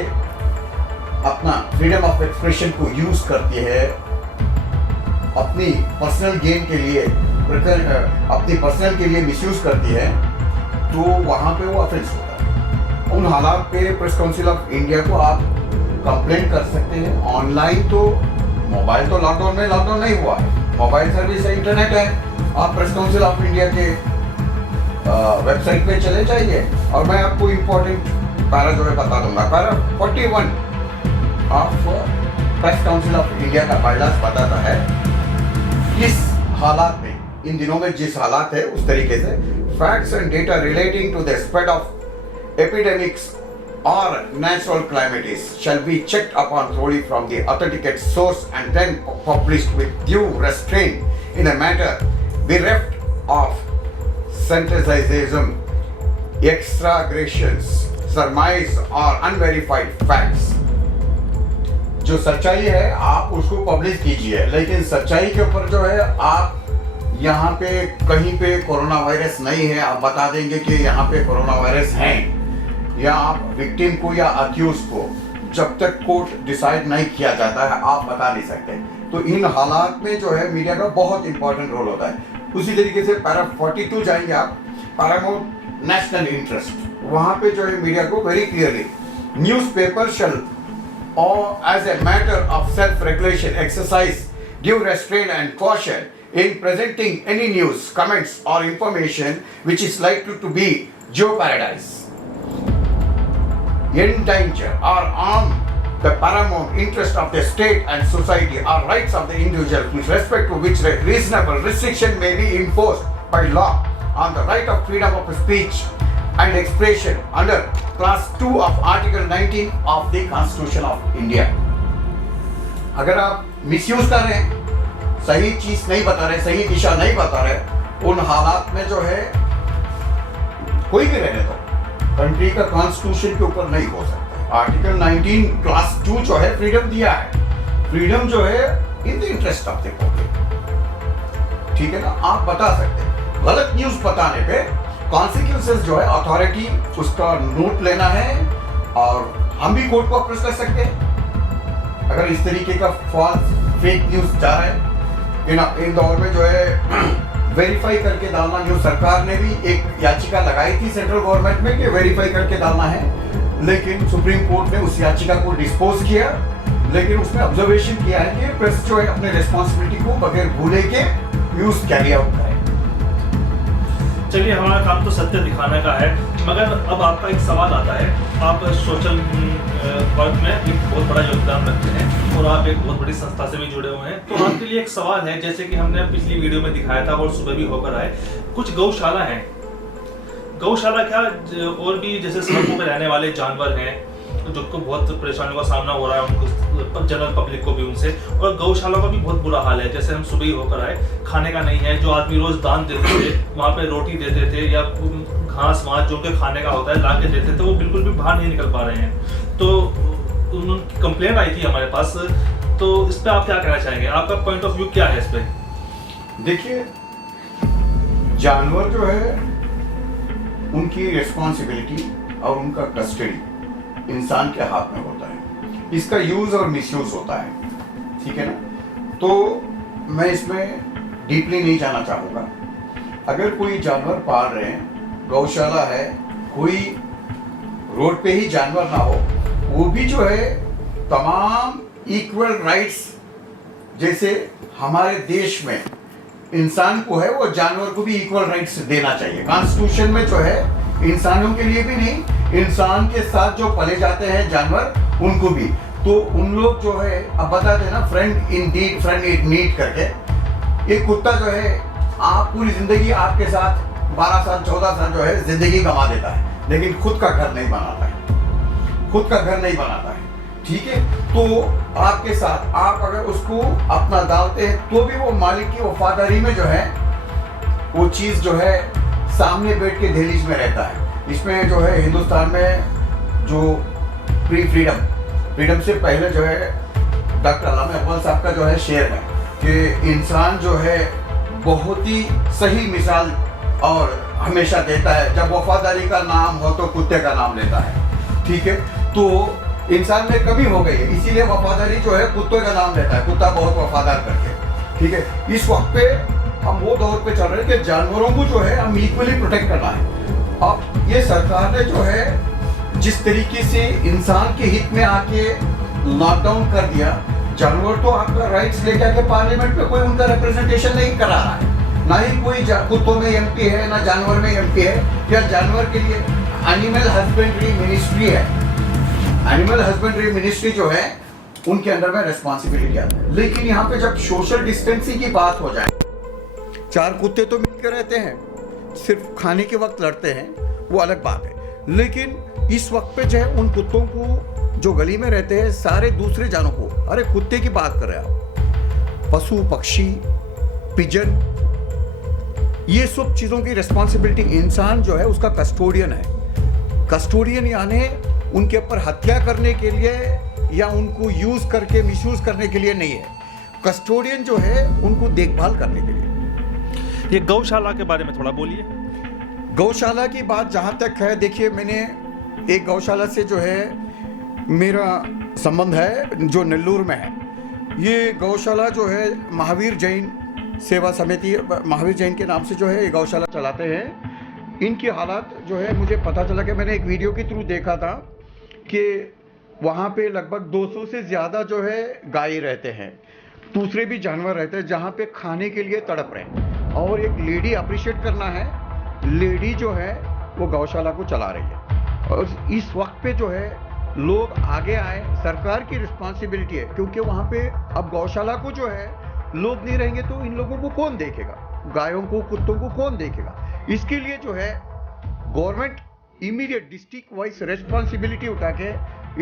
अपना फ्रीडम ऑफ एक्सप्रेशन को यूज करती है अपनी पर्सनल गेन के लिए, अपनी पर्सनल के लिए मिसयूज करती है, तो वहां पे वो ऑफेंस होता है। उन हालात पे प्रेस काउंसिल ऑफ इंडिया को आप कंप्लेंट कर सकते हैं। ऑनलाइन तो मोबाइल तो लॉकडाउन नहीं हुआ है, मोबाइल सर्विस है, इंटरनेट है। आप प्रेस काउंसिल ऑफ इंडिया के वेबसाइट पे चले जाइए और मैं आपको इम्पोर्टेंट पैरा जो है बता दूंगा। Para 41 of press council of India का बायलास बताता है किस हालात में, इन दिनों में जिस हालात है उस तरीके से, facts and data relating to the spread of epidemics or natural calamities shall be checked upon thoroughly from the authenticated source and then published with due restraint in a matter bereft of sensationalism, exaggerations, surmise or unverified facts। जो सच्चाई है आप उसको पब्लिश कीजिए, लेकिन सच्चाई के ऊपर जो है आप यहाँ पे कहीं पे कोरोना वायरस नहीं है आप बता देंगे कि यहाँ पे कोरोना वायरस है, या आप विक्टिम को या अक्यूज को जब तक कोर्ट डिसाइड नहीं किया जाता है आप बता नहीं सकते। तो इन हालात में जो है मीडिया का बहुत इंपॉर्टेंट रोल होता है। उसी तरीके से पैरा 42 जाएंगे आप, पैरामाउंट नेशनल इंटरेस्ट, वहां पे जो है मीडिया को वेरी क्लियरली न्यूज़पेपर शैल और as a matter of self regulation exercise due restraint and caution in presenting any news, comments or information which is likely to be jeopardize, endanger or harm the paramount interest of the state and society or rights of the individual with respect to which reasonable restriction may be imposed by law on the right of freedom of speech and expression under class 2 of article 19 of the Constitution of India। अगर आप मिसयूज कर रहे हैं, सही चीज नहीं बता रहे, सही दिशा नहीं बता रहे, उन हालात में जो है कोई भी रहने दो, कंट्री का कॉन्स्टिट्यूशन के ऊपर नहीं हो सकता। आर्टिकल 19 क्लास 2 जो है फ्रीडम दिया है, फ्रीडम जो है in the interest of the public, ठीक है ना। आप बता सकते हैं, गलत न्यूज बताने पे कॉन्सिक्वेंसेस जो है अथॉरिटी उसका नोट लेना है और हम भी कोर्ट को अप्रोच कर सकते हैं अगर इस तरीके का फॉल्स फेक न्यूज जा रहा है। इन दौर में जो है वेरीफाई करके डालना, जो सरकार ने भी एक याचिका लगाई थी सेंट्रल गवर्नमेंट में कि वेरीफाई करके डालना है, लेकिन सुप्रीम कोर्ट ने उस याचिका को डिस्पोज किया, लेकिन उसमें ऑब्जर्वेशन किया है कि प्रेस जो है अपने रिस्पॉन्सिबिलिटी को बगैर भूले के न्यूज कैरी आउट करे। चलिए, हमारा काम तो सत्य दिखाने का है, मगर अब आपका एक सवाल आता है। आप सोशल वर्क में एक बहुत बड़ा योगदान रखते हैं और आप एक बहुत बड़ी संस्था से भी जुड़े हुए हैं, तो आपके लिए एक सवाल है, जैसे कि हमने पिछली वीडियो में दिखाया था और सुबह भी होकर आए, कुछ गौशाला हैं। गौशाला क्या, और भी जैसे सड़कों पर रहने वाले जानवर हैं जो को बहुत परेशानियों का सामना हो रहा है उनको, जनरल पब्लिक को भी उनसे, और गौशाला का भी बहुत बुरा हाल है। जैसे हम सुबह ही होकर आए, खाने का नहीं है, जो आदमी रोज दान देते थे वहाँ पे रोटी देते थे या घास मास जो के खाने का होता है ला के देते थे, वो बिल्कुल भी बाहर नहीं निकल पा रहे हैं। तो उनकी कंप्लेंट आई थी हमारे पास, तो इस पे आप क्या कहना चाहेंगे, आपका पॉइंट ऑफ व्यू क्या है इस पे? देखिए, जानवर जो है उनकी रिस्पॉन्सिबिलिटी और उनका कस्टडी इंसान के हाथ में होता है। इसका यूज और मिसयूज होता है, ठीक है ना। तो मैं इसमें डीपली नहीं जाना चाहूँगा। अगर कोई जानवर पाल रहे हैं, गौशाला है, कोई रोड पे ही जानवर ना हो, वो भी जो है तमाम इक्वल राइट्स जैसे हमारे देश में इंसान को है, वो जानवर को भी इक्वल राइट्स देना चाहिए। कॉन्स्टिट्यूशन में जो है इंसानों के लिए भी नहीं, इंसान के साथ जो पले जाते हैं जानवर उनको भी। तो उन लोग जो है, अब बताते ना, friend indeed friend in need करके। एक कुत्ता जो है आप पूरी जिंदगी आपके साथ 12 साल 14 साल जो है जिंदगी गंवा देता है, लेकिन खुद का घर नहीं बनाता है, खुद का घर नहीं बनाता है, ठीक है। तो आपके साथ आप अगर उसको अपना डालते हैं तो भी वो मालिक की वफादारी में जो है वो चीज़ जो है सामने बैठ के दहलीज में रहता है। इसमें जो है हिंदुस्तान में जो फ्रीडम से पहले जो है डॉक्टर अल्लामा इकबाल साहब का जो है शेर है कि इंसान जो है बहुत ही सही मिसाल और हमेशा देता है, जब वफादारी का नाम हो तो कुत्ते का नाम लेता है, ठीक है। तो इंसान में कमी हो गई है, इसीलिए वफादारी जो है कुत्ते का नाम लेता है, कुत्ता बहुत वफादार करके, ठीक है। इस वक्त पे हम वो दौर पे चल रहे हैं कि जानवरों को जो है हम इक्वली प्रोटेक्ट करना है। अब ये सरकार ने जो है जिस तरीके से इंसान के हित में आके लॉकडाउन कर दिया, जानवर तो आपका राइट्स लेके आके पार्लियामेंट में कोई उनका रिप्रेजेंटेशन नहीं करा रहा है, ना ही कोई कुत्तों में एमपी है, ना जानवर में एमपी है, या जानवर के लिए एनिमल हस्बेंड्री मिनिस्ट्री है। एनिमल हस्बेंड्री मिनिस्ट्री जो है उनके अंडर में रिस्पॉन्सिबिलिटी आता है। लेकिन यहाँ पे जब सोशल डिस्टेंसिंग की बात हो जाए, 4 कुत्ते तो मिलकर रहते हैं, सिर्फ खाने के वक्त लड़ते हैं, वो अलग बात है। लेकिन इस वक्त पे जो है उन कुत्तों को जो गली में रहते हैं, सारे दूसरे जानों को, अरे कुत्ते की बात कर रहे हैं आप, पशु पक्षी पिजन, ये सब चीज़ों की रिस्पॉन्सिबिलिटी इंसान जो है उसका कस्टोडियन है। कस्टोडियन यानी उनके ऊपर हत्या करने के लिए या उनको यूज करके मिसयूज करने के लिए नहीं है, कस्टोडियन जो है उनको देखभाल करने के लिए। ये गौशाला के बारे में थोड़ा बोलिए। गौशाला की बात जहाँ तक है, देखिए मैंने एक गौशाला से जो है मेरा संबंध है जो नेल्लूर में है। ये गौशाला जो है महावीर जैन सेवा समिति, महावीर जैन के नाम से जो है ये गौशाला चलाते हैं। इनकी हालात जो है मुझे पता चला कि मैंने एक वीडियो के थ्रू देखा था कि वहाँ पे लगभग 200 से ज़्यादा जो है गाय रहते हैं, दूसरे भी जानवर रहते हैं, जहाँ पे खाने के लिए तड़प रहे हैं। और एक लेडी अप्रिशिएट करना है, लेडी जो है वो गौशाला को चला रही है। और इस वक्त पे जो है लोग आगे आए, सरकार की रिस्पॉन्सिबिलिटी है, क्योंकि वहाँ पे अब गौशाला को जो है लोग नहीं रहेंगे तो इन लोगों को कौन देखेगा, गायों को कुत्तों को कौन देखेगा। इसके लिए जो है government immediate district wise responsibility उठा के,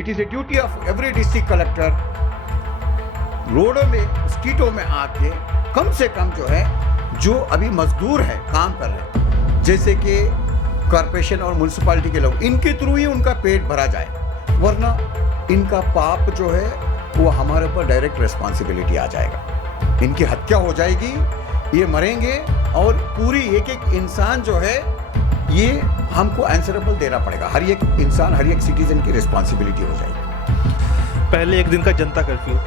it is a duty of every district collector, रोडों में स्ट्रीटों में आके कम से कम जो है जो अभी मजदूर है काम कर रहे हैं, जैसे कि कॉर्पोरेशन और म्यूनसिपालिटी के लोग, इनके थ्रू ही उनका पेट भरा जाए, वरना इनका पाप जो है वो हमारे ऊपर डायरेक्ट रिस्पॉन्सिबिलिटी आ जाएगा। इनकी हत्या हो जाएगी, ये मरेंगे और पूरी एक एक इंसान जो है ये हमको आंसरेबल देना पड़ेगा। हर एक इंसान, हर एक सिटीजन की रिस्पॉन्सिबिलिटी हो जाएगी। पहले 1 दिन का जनता कर्फ्यू,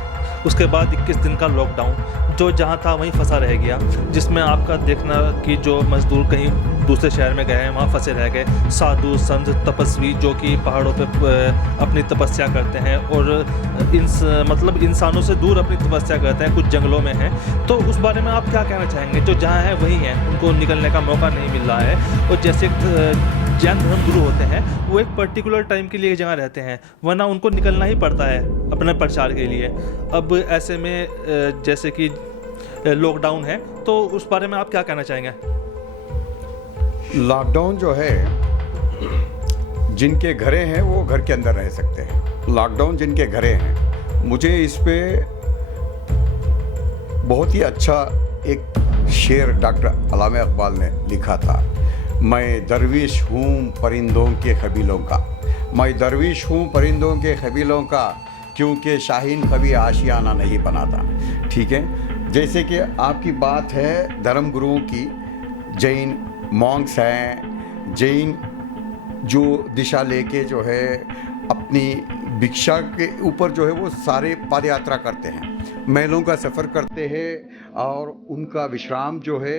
उसके बाद 21 दिन का लॉकडाउन, जो जहाँ था वहीं फंसा रह गया, जिसमें आपका देखना कि जो मजदूर कहीं दूसरे शहर में गए हैं वहाँ फंसे रह गए, साधु संत तपस्वी जो कि पहाड़ों पे अपनी तपस्या करते हैं और मतलब इंसानों से दूर अपनी तपस्या करते हैं, कुछ जंगलों में हैं, तो उस बारे में आप क्या कहना चाहेंगे? जो जहाँ है वहीं हैं, उनको निकलने का मौका नहीं मिल रहा है। और जैसे जैन धर्म गुरु होते हैं वो एक पर्टिकुलर टाइम के लिए जगह रहते हैं, वरना उनको निकलना ही पड़ता है अपने प्रचार के लिए। अब ऐसे में जैसे कि लॉकडाउन है, तो उस बारे में आप क्या कहना चाहेंगे? लॉकडाउन जो है जिनके घरे हैं वो घर के अंदर रह सकते हैं, लॉकडाउन जिनके घरे हैं। मुझे इस पे बहुत ही अच्छा एक शेर डॉक्टर अल्लामा इकबाल ने लिखा था, मैं दरविश हूँ परिंदों के कबीलों का, मैं दरविश हूँ परिंदों के कबीलों का, क्योंकि शाहीन कभी आशियाना नहीं बनाता। ठीक है, जैसे कि आपकी बात है धर्म गुरुओं की, जैन मॉन्क्स हैं, जैन जो दिशा लेके जो है अपनी भिक्षा के ऊपर जो है वो सारे पद यात्रा करते हैं, महलों का सफ़र करते हैं और उनका विश्राम जो है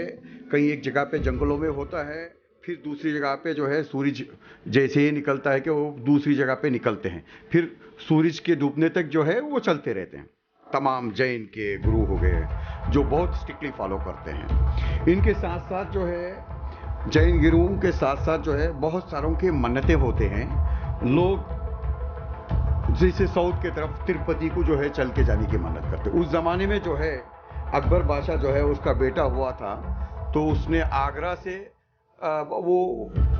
कहीं एक जगह पे जंगलों में होता है, फिर दूसरी जगह पे जो है सूरज जैसे ही निकलता है कि वो दूसरी जगह पे निकलते हैं, फिर सूरज के डूबने तक जो है वो चलते रहते हैं। तमाम जैन के गुरु हो गए जो बहुत स्ट्रिक्टली फॉलो करते हैं। इनके साथ साथ जो है जैन गुरुओं के साथ साथ जो है बहुत सारों के मन्नतें होते हैं। लोग जैसे साउथ के तरफ तिरुपति को जो है चल के जाने की मन्नत करते। उस ज़माने में जो है अकबर बादशाह जो है उसका बेटा हुआ था, तो उसने आगरा से वो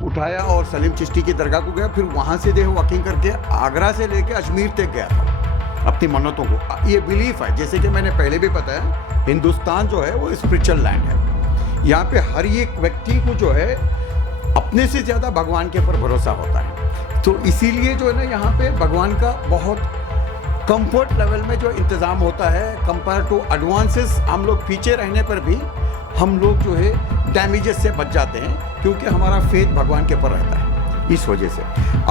उठाया और सलीम चिश्ती की दरगाह को गया, फिर वहाँ से जो है वॉकिंग करके आगरा से लेके अजमेर तक गया था अपनी मन्नतों को। ये बिलीफ है, जैसे कि मैंने पहले भी बताया, हिंदुस्तान जो है वो स्पिरिचुअल लैंड है। यहाँ पे हर एक व्यक्ति को जो है अपने से ज़्यादा भगवान के ऊपर भरोसा होता है, तो इसीलिए जो है ना यहाँ पे भगवान का बहुत कंफर्ट लेवल में जो इंतज़ाम होता है कंपेयर टू एडवांसेस। हम लोग पीछे रहने पर भी हम लोग जो है डैमेजेस से बच जाते हैं, क्योंकि हमारा फेथ भगवान के ऊपर रहता है इस वजह से।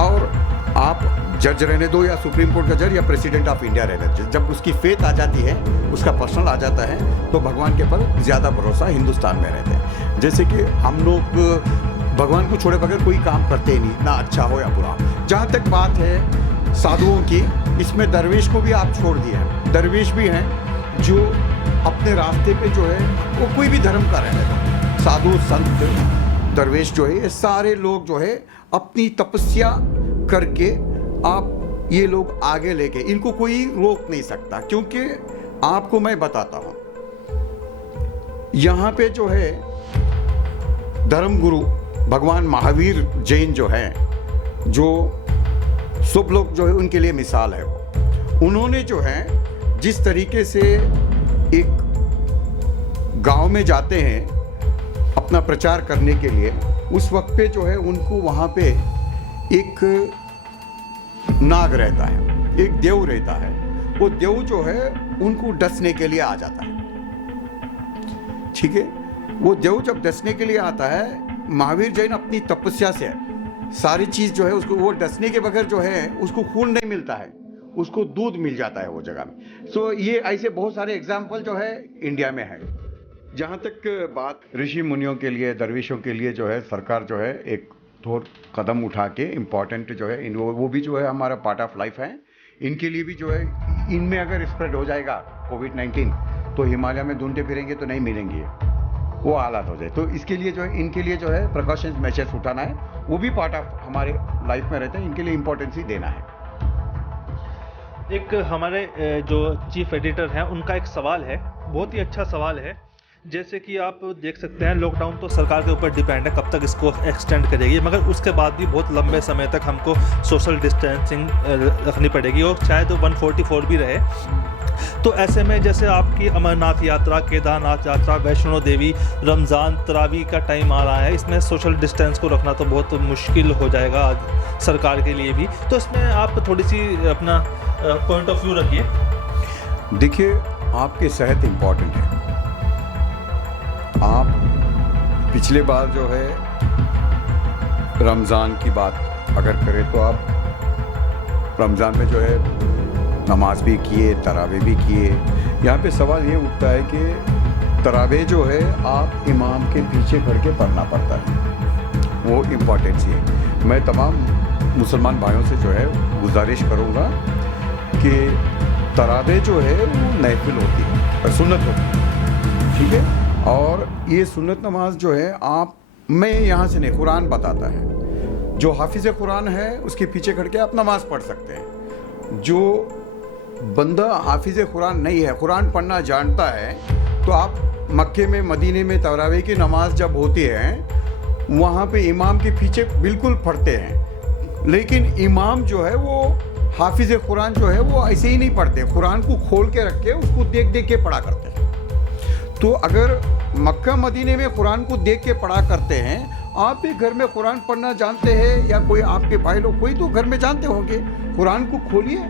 और आप जज रहने दो या सुप्रीम कोर्ट का जज या प्रेसिडेंट ऑफ इंडिया रहने दो, जब उसकी फेथ आ जाती है, उसका पर्सनल आ जाता है, तो भगवान के ऊपर ज़्यादा भरोसा हिंदुस्तान में रहते हैं। जैसे कि हम लोग भगवान को छोड़े बगैर कोई काम करते ही नहीं, ना अच्छा हो या बुरा। जहाँ तक बात है साधुओं की, इसमें दरवेश को भी आप छोड़ दिए हैं। दरवेश भी हैं जो अपने रास्ते पे जो है वो कोई भी धर्म का रहने दो, साधु संत दरवेश जो है ये सारे लोग जो है अपनी तपस्या करके आप ये लोग आगे लेके, इनको कोई रोक नहीं सकता। क्योंकि आपको मैं बताता हूँ, यहाँ पे जो है धर्म गुरु भगवान महावीर जैन जो है, जो सब लोग जो है उनके लिए मिसाल है। वो उन्होंने जो है जिस तरीके से एक गांव में जाते हैं अपना प्रचार करने के लिए, उस वक्त पे जो है उनको वहाँ पे एक नाग रहता है, एक देव रहता है। वो देव जो है उनको डसने के लिए आ जाता है। ठीक है, वो देव जब डसने के लिए आता है, महावीर जैन अपनी तपस्या से सारी चीज़ जो है उसको, वो डसने के बगैर जो है उसको खून नहीं मिलता है, उसको दूध मिल जाता है वो जगह में। सो ये ऐसे बहुत सारे एग्जाम्पल जो है इंडिया में है। जहाँ तक बात ऋषि मुनियों के लिए, दरविशों के लिए जो है सरकार जो है एक ठोस कदम उठा के इम्पॉर्टेंट जो है वो भी जो है हमारा पार्ट ऑफ लाइफ है। इनके लिए भी जो है, इनमें अगर स्प्रेड हो जाएगा कोविड-19 तो हिमालय में ढूंढते फिरेंगे तो नहीं मिलेंगे, वो हालात हो जाए। तो इसके लिए जो है, इनके लिए जो है प्रिकॉशंस मेजर्स उठाना है, वो भी पार्ट ऑफ हमारे लाइफ में रहते हैं। इनके लिए इम्पोर्टेंस ही देना है। एक हमारे जो चीफ एडिटर हैं उनका एक सवाल है, बहुत ही अच्छा सवाल है। जैसे कि आप देख सकते हैं, लॉकडाउन तो सरकार के ऊपर डिपेंड है कब तक इसको एक्सटेंड करेगी, मगर उसके बाद भी बहुत लंबे समय तक हमको सोशल डिस्टेंसिंग रखनी पड़ेगी और शायद 144 भी रहे। तो ऐसे में जैसे आपकी अमरनाथ यात्रा, केदारनाथ यात्रा, वैष्णो देवी, रमज़ान, तरावी का टाइम आ रहा है, इसमें सोशल डिस्टेंस को रखना तो बहुत मुश्किल हो जाएगा सरकार के लिए भी। तो इसमें आप थोड़ी सी अपना पॉइंट ऑफ व्यू रखिए। देखिए, आपकी सेहत इम्पॉर्टेंट है। आप पिछले बार जो है रमज़ान की बात अगर करें तो आप रमज़ान में जो है नमाज भी किए, तरावे भी किए। यहाँ पे सवाल ये उठता है कि तरावे जो है आप इमाम के पीछे खड़ के पढ़ना पड़ता है, वो इम्पॉर्टेंस है। मैं तमाम मुसलमान भाइयों से जो है गुजारिश करूँगा कि तरावे जो है वो नफिल होती है और सुन्नत होती है। ठीक है, और ये सुन्नत नमाज जो है आप, मैं यहाँ से नहीं, कुरान बताता है, जो हाफिज़ कुरान है उसके पीछे खड़ के आप नमाज पढ़ सकते हैं। जो बंदा हाफिज़ कुरान नहीं है, कुरान पढ़ना जानता है, तो आप मक्के में, मदीने में तरावी की नमाज जब होती है, वहाँ पे इमाम के पीछे बिल्कुल पढ़ते हैं। लेकिन इमाम जो है वो हाफिज़ कुरान जो है वो ऐसे ही नहीं पढ़ते, कुरान को खोल के रख के उसको देख देख के पढ़ा करते हैं। तो अगर मक्का मदीने में कुरान को देख के पढ़ा करते हैं, आप भी घर में कुरान पढ़ना जानते हैं या कोई आपके भाई लोग कोई तो घर में जानते होंगे, कुरान को खोलिए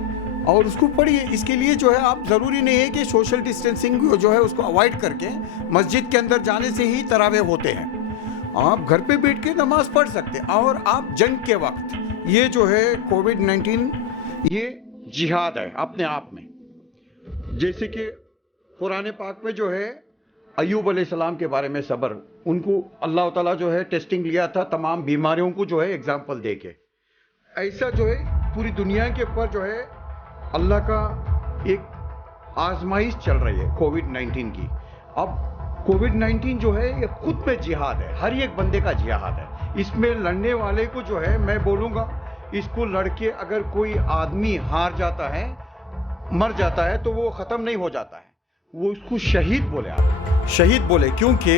और उसको पढ़िए। इसके लिए जो है आप ज़रूरी नहीं है कि सोशल डिस्टेंसिंग जो है उसको अवॉइड करके मस्जिद के अंदर जाने से ही तरावे होते हैं। आप घर पे बैठ के नमाज पढ़ सकते हैं। और आप जंग के वक्त ये जो है कोविड-19 ये जिहाद है अपने आप में। जैसे कि कुरान पाक में जो है अय्यूब अलैहिस्सलाम के बारे में सब्र, उनको अल्लाह ताला जो है टेस्टिंग लिया था तमाम बीमारियों को जो है एग्जाम्पल दे के। ऐसा जो है पूरी दुनिया के ऊपर जो है अल्लाह का एक आजमाइश चल रही है कोविड-19 की। अब कोविड-19 जो है ये खुद में जिहाद है, हर एक बंदे का जिहाद है। इसमें लड़ने वाले को जो है मैं बोलूँगा, इसको लड़के अगर कोई आदमी हार जाता है, मर जाता है, तो वो ख़त्म नहीं हो जाता है, वो उसको शहीद बोले। आप शहीद बोले क्योंकि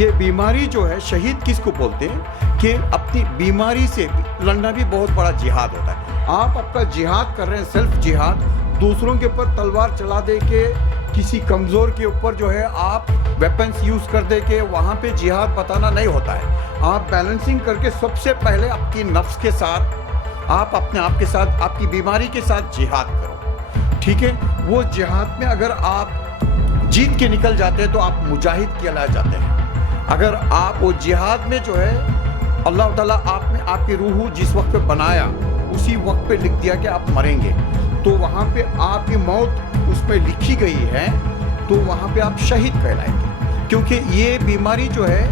ये बीमारी जो है, शहीद किसको बोलते हैं कि अपनी बीमारी से लड़ना भी बहुत बड़ा जिहाद होता है। आप आपका जिहाद कर रहे हैं, सेल्फ जिहाद, दूसरों के ऊपर तलवार चला दे के, किसी कमज़ोर के ऊपर जो है आप वेपन्स यूज़ कर दे के वहाँ पे जिहाद बताना नहीं होता है। आप बैलेंसिंग करके सबसे पहले आपकी नफ्स के साथ, आप अपने आप के साथ, आपकी बीमारी के साथ जिहाद करो, ठीक है। वो जिहाद में अगर आप जीत के निकल जाते हैं तो आप मुजाहिद कहलाए जाते हैं। अगर आप वो जिहाद में जो है अल्लाह ताला आपने आपकी रूह जिस वक्त पे बनाया उसी वक्त पे लिख दिया कि आप मरेंगे, तो वहाँ पे आपकी मौत उसमें लिखी गई है, तो वहाँ पे आप शहीद कहलाएंगे। क्योंकि ये बीमारी जो है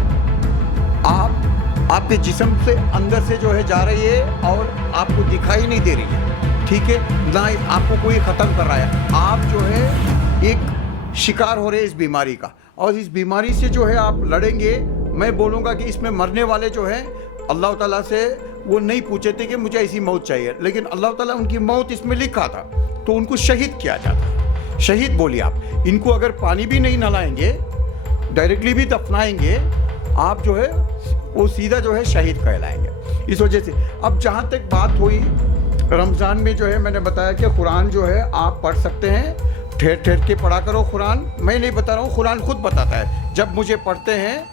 आपके जिस्म से अंदर से जो है जा रही है और आपको दिखाई नहीं दे रही है, ठीक है ना, आपको कोई ख़त्म कर रहा है। आप जो है एक शिकार हो रहे हैं इस बीमारी का, और इस बीमारी से जो है आप लड़ेंगे। मैं बोलूँगा कि इसमें मरने वाले जो हैं अल्लाह ताला से वो नहीं पूछे थे कि मुझे ऐसी मौत चाहिए, लेकिन अल्लाह ताला उनकी मौत इसमें लिखा था, तो उनको शहीद किया जाता है। शहीद बोलिए आप। इनको अगर पानी भी नहीं नलाएंगे, डायरेक्टली भी दफनाएंगे, आप जो है वो सीधा जो है शहीद कहलाएंगे। इस वजह से अब जहाँ तक बात हुई रमज़ान में जो है मैंने बताया कि कुरान जो है आप पढ़ सकते हैं, ठहर ठहर के पढ़ा करो कुरान। मैं नहीं बता रहा हूँ, कुरान खुद बताता है। जब मुझे पढ़ते हैं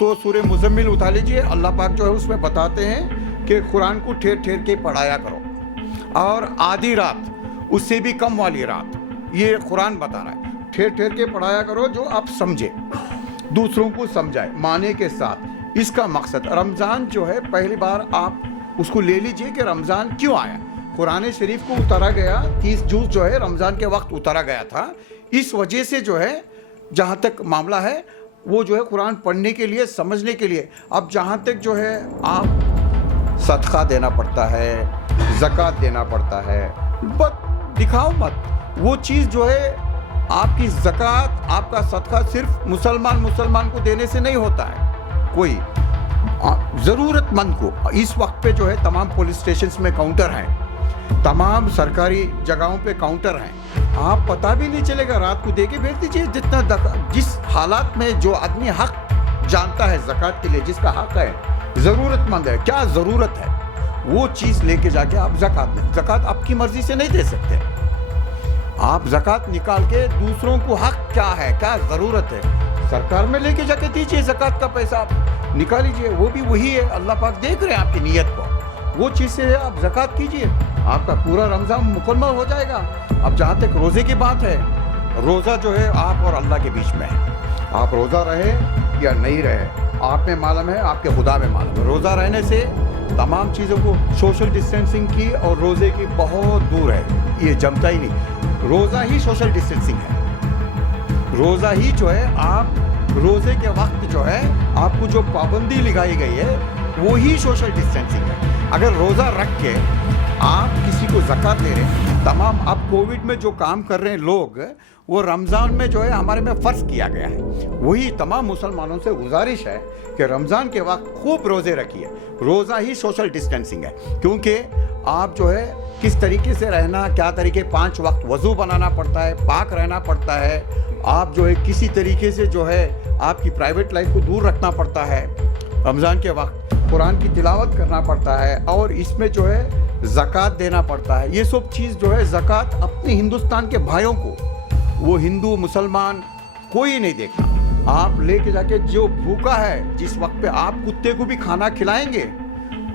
तो सूरह मुज़म्मिल उठा लीजिए, अल्लाह पाक जो है उसमें बताते हैं कि कुरान को ठहर ठहर के पढ़ाया करो। और आधी रात, उससे भी कम वाली रात, ये कुरान बता रहा है, ठहर ठहर के पढ़ाया करो, जो आप समझे, दूसरों को समझाए माने के साथ। इसका मकसद रमज़ान जो है पहली बार आप उसको ले लीजिए कि रमज़ान क्यों आया। कुरान शरीफ को उतारा गया 30 जून जो है रमज़ान के वक्त उतारा गया था। इस वजह से जो है जहाँ तक मामला है वो जो है कुरान पढ़ने के लिए, समझने के लिए। अब जहाँ तक जो है आप सदका देना पड़ता है, ज़कात देना पड़ता है, बस दिखाओ मत। वो चीज़ जो है आपकी ज़कात, आपका सदका सिर्फ मुसलमान को देने से नहीं होता है। कोई ज़रूरतमंद को, इस वक्त पे जो है तमाम पुलिस स्टेशंस में काउंटर हैं, तमाम सरकारी जगहों पे काउंटर हैं। आप पता भी नहीं चलेगा, रात को दे के भेज दीजिए। जिस हालात में जो आदमी हक जानता है ज़कात के लिए, जिसका हक है, ज़रूरतमंद है, क्या ज़रूरत है, वो चीज़ लेके जाके आप ज़कात में, ज़कात आपकी मर्ज़ी से नहीं दे सकते। आप ज़कात निकाल के दूसरों को हक क्या है, क्या ज़रूरत है, सरकार में लेके जाके दीजिए। ज़कात का पैसा आप निकालीजिए, वो भी वही है। अल्लाह पाक देख रहे हैं आपकी नीयत को, वो चीज़ से आप ज़कात कीजिए, आपका पूरा रमज़ान मुकम्मल हो जाएगा। अब जहाँ तक रोज़े की बात है, रोज़ा जो है आप और अल्लाह के बीच में है। आप रोज़ा रहे या नहीं रहे, आप में मालूम है, आपके खुदा में मालूम है। रोज़ा रहने से तमाम चीज़ों को, सोशल डिस्टेंसिंग की और रोज़े की बहुत दूर है, ये जमता ही नहीं। रोज़ा ही सोशल डिस्टेंसिंग है। रोज़ा ही जो है आप रोज़े के वक्त जो है आपको जो पाबंदी लगाई गई है वो ही सोशल डिस्टेंसिंग है। अगर रोज़ा रख के आप किसी को ज़कात दे रहे हैं, तमाम अब कोविड में जो काम कर रहे हैं लोग, वो रमज़ान में जो है हमारे में फ़र्ज़ किया गया है। वही तमाम मुसलमानों से गुजारिश है कि रमज़ान के वक्त खूब रोज़े रखिए। रोज़ा ही सोशल डिस्टेंसिंग है, क्योंकि आप जो है किस तरीके से रहना, क्या तरीके, 5 वक्त वज़ू बनाना पड़ता है, पाक रहना पड़ता है। आप जो है किसी तरीके से जो है आपकी प्राइवेट लाइफ को दूर रखना पड़ता है। रमज़ान के वक्त कुरान की तिलावत करना पड़ता है और इसमें जो है ज़कात देना पड़ता है। ये सब चीज़ जो है ज़कात अपने हिंदुस्तान के भाइयों को, वो हिंदू मुसलमान कोई नहीं देखना। आप लेके जाके जो भूखा है, जिस वक्त पे आप कुत्ते को भी खाना खिलाएंगे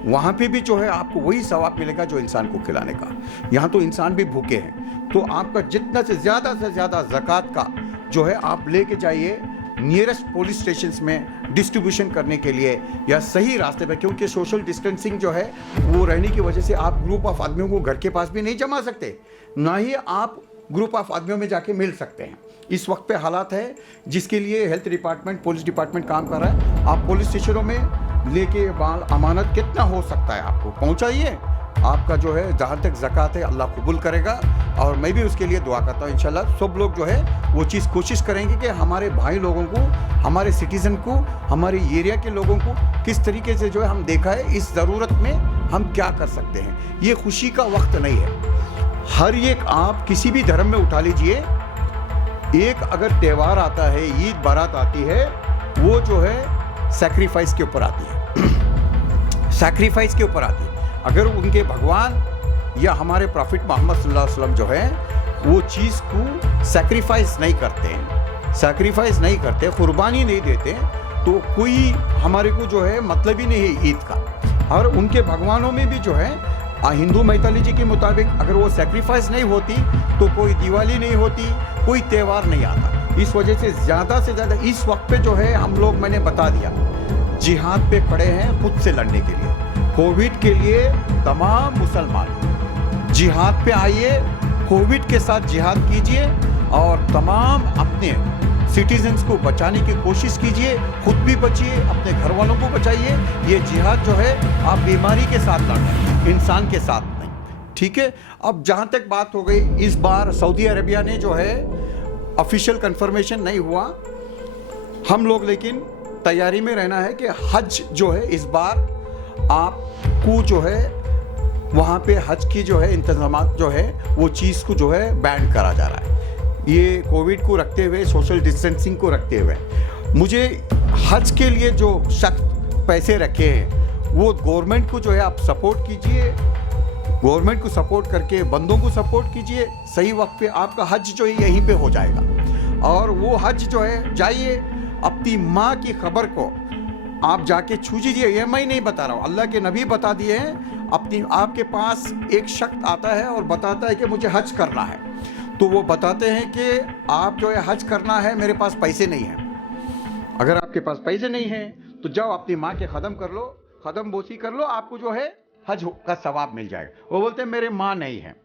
वहाँ पे भी जो है आपको वही सवाब मिलेगा जो इंसान को खिलाने का। यहाँ तो इंसान भी भूखे हैं, तो आपका जितना से ज़्यादा ज़कात का जो है आप लेके जाइए नियरेस्ट पुलिस स्टेशंस में डिस्ट्रीब्यूशन करने के लिए या सही रास्ते पे, क्योंकि सोशल डिस्टेंसिंग जो है वो रहने की वजह से आप ग्रुप ऑफ आदमियों को घर के पास भी नहीं जमा सकते, ना ही आप ग्रुप ऑफ आदमियों में जाके मिल सकते हैं। इस वक्त पे हालात है जिसके लिए हेल्थ डिपार्टमेंट, पुलिस डिपार्टमेंट काम कर रहा है। आप पुलिस स्टेशनों में लेके बाल अमानत कितना हो सकता है आपको पहुंचाइए। आपका जो है जहाँ तक ज़कात है अल्लाह कबूल करेगा, और मैं भी उसके लिए दुआ करता हूँ। इंशाल्लाह सब लोग जो है वो चीज़ कोशिश करेंगे कि हमारे भाई लोगों को, हमारे सिटीज़न को, हमारे एरिया के लोगों को किस तरीके से जो है हम देखा है इस ज़रूरत में हम क्या कर सकते हैं। ये खुशी का वक्त नहीं है। हर एक आप किसी भी धर्म में उठा लीजिए, एक अगर त्यौहार आता है, ईद बारात आती है, वो जो है सैक्रिफाइस के ऊपर आती है, सैक्रिफाइस के ऊपर आती है। अगर उनके भगवान या हमारे प्रॉफिट मोहम्मद सल्लल्लाहु अलैहि वसल्लम जो है वो चीज़ को सैक्रिफाइस नहीं करते हैं, सैक्रिफाइस नहीं करते, कुर्बानी नहीं देते, तो कोई हमारे को जो है मतलब ही नहीं है ईद का। और उनके भगवानों में भी जो है हिंदू मैथोलॉजी के मुताबिक अगर वो सैक्रिफाइस नहीं होती तो कोई दिवाली नहीं होती, कोई त्यौहार नहीं आता। इस वजह से ज़्यादा इस वक्त पे जो है हम लोग, मैंने बता दिया, जिहाद पे खड़े हैं खुद से लड़ने के लिए। कोविड के लिए तमाम मुसलमान जिहाद पे आइए, कोविड के साथ जिहाद कीजिए और तमाम अपने सिटीजन्स को बचाने की कोशिश कीजिए, खुद भी बचिए, अपने घर वालों को बचाइए। ये जिहाद जो है आप बीमारी के साथ लड़ रहे हैं, इंसान के साथ नहीं, ठीक है। अब जहाँ तक बात हो गई, इस बार सऊदी अरेबिया ने जो है ऑफिशियल कंफर्मेशन नहीं हुआ, हम लोग लेकिन तैयारी में रहना है कि हज जो है इस बार आपको जो है वहाँ पे हज की जो है इंतजामात जो है वो चीज़ को जो है बैन करा जा रहा है। ये कोविड को रखते हुए, सोशल डिस्टेंसिंग को रखते हुए मुझे हज के लिए जो सख्त पैसे रखे हैं वो गवर्नमेंट को जो है आप सपोर्ट कीजिए, गवर्नमेंट को सपोर्ट करके बंदों को सपोर्ट कीजिए। सही वक्त पे आपका हज जो है यहीं पे हो जाएगा। और वो हज जो है जाइए, अपनी माँ की खबर को आप जाके छूजिए। ये मैं नहीं बता रहा हूँ, अल्लाह के नबी बता दिए हैं। अपनी आपके पास एक शख्स आता है और बताता है कि मुझे हज करना है, तो वो बताते हैं कि आप जो है हज करना है, मेरे पास पैसे नहीं हैं। अगर आपके पास पैसे नहीं हैं तो जाओ अपनी माँ के कदम कर लो, कदम बोसी कर लो, आपको जो है हज का सवाब मिल जाएगा। वो बोलते हैं मेरे माँ नहीं है,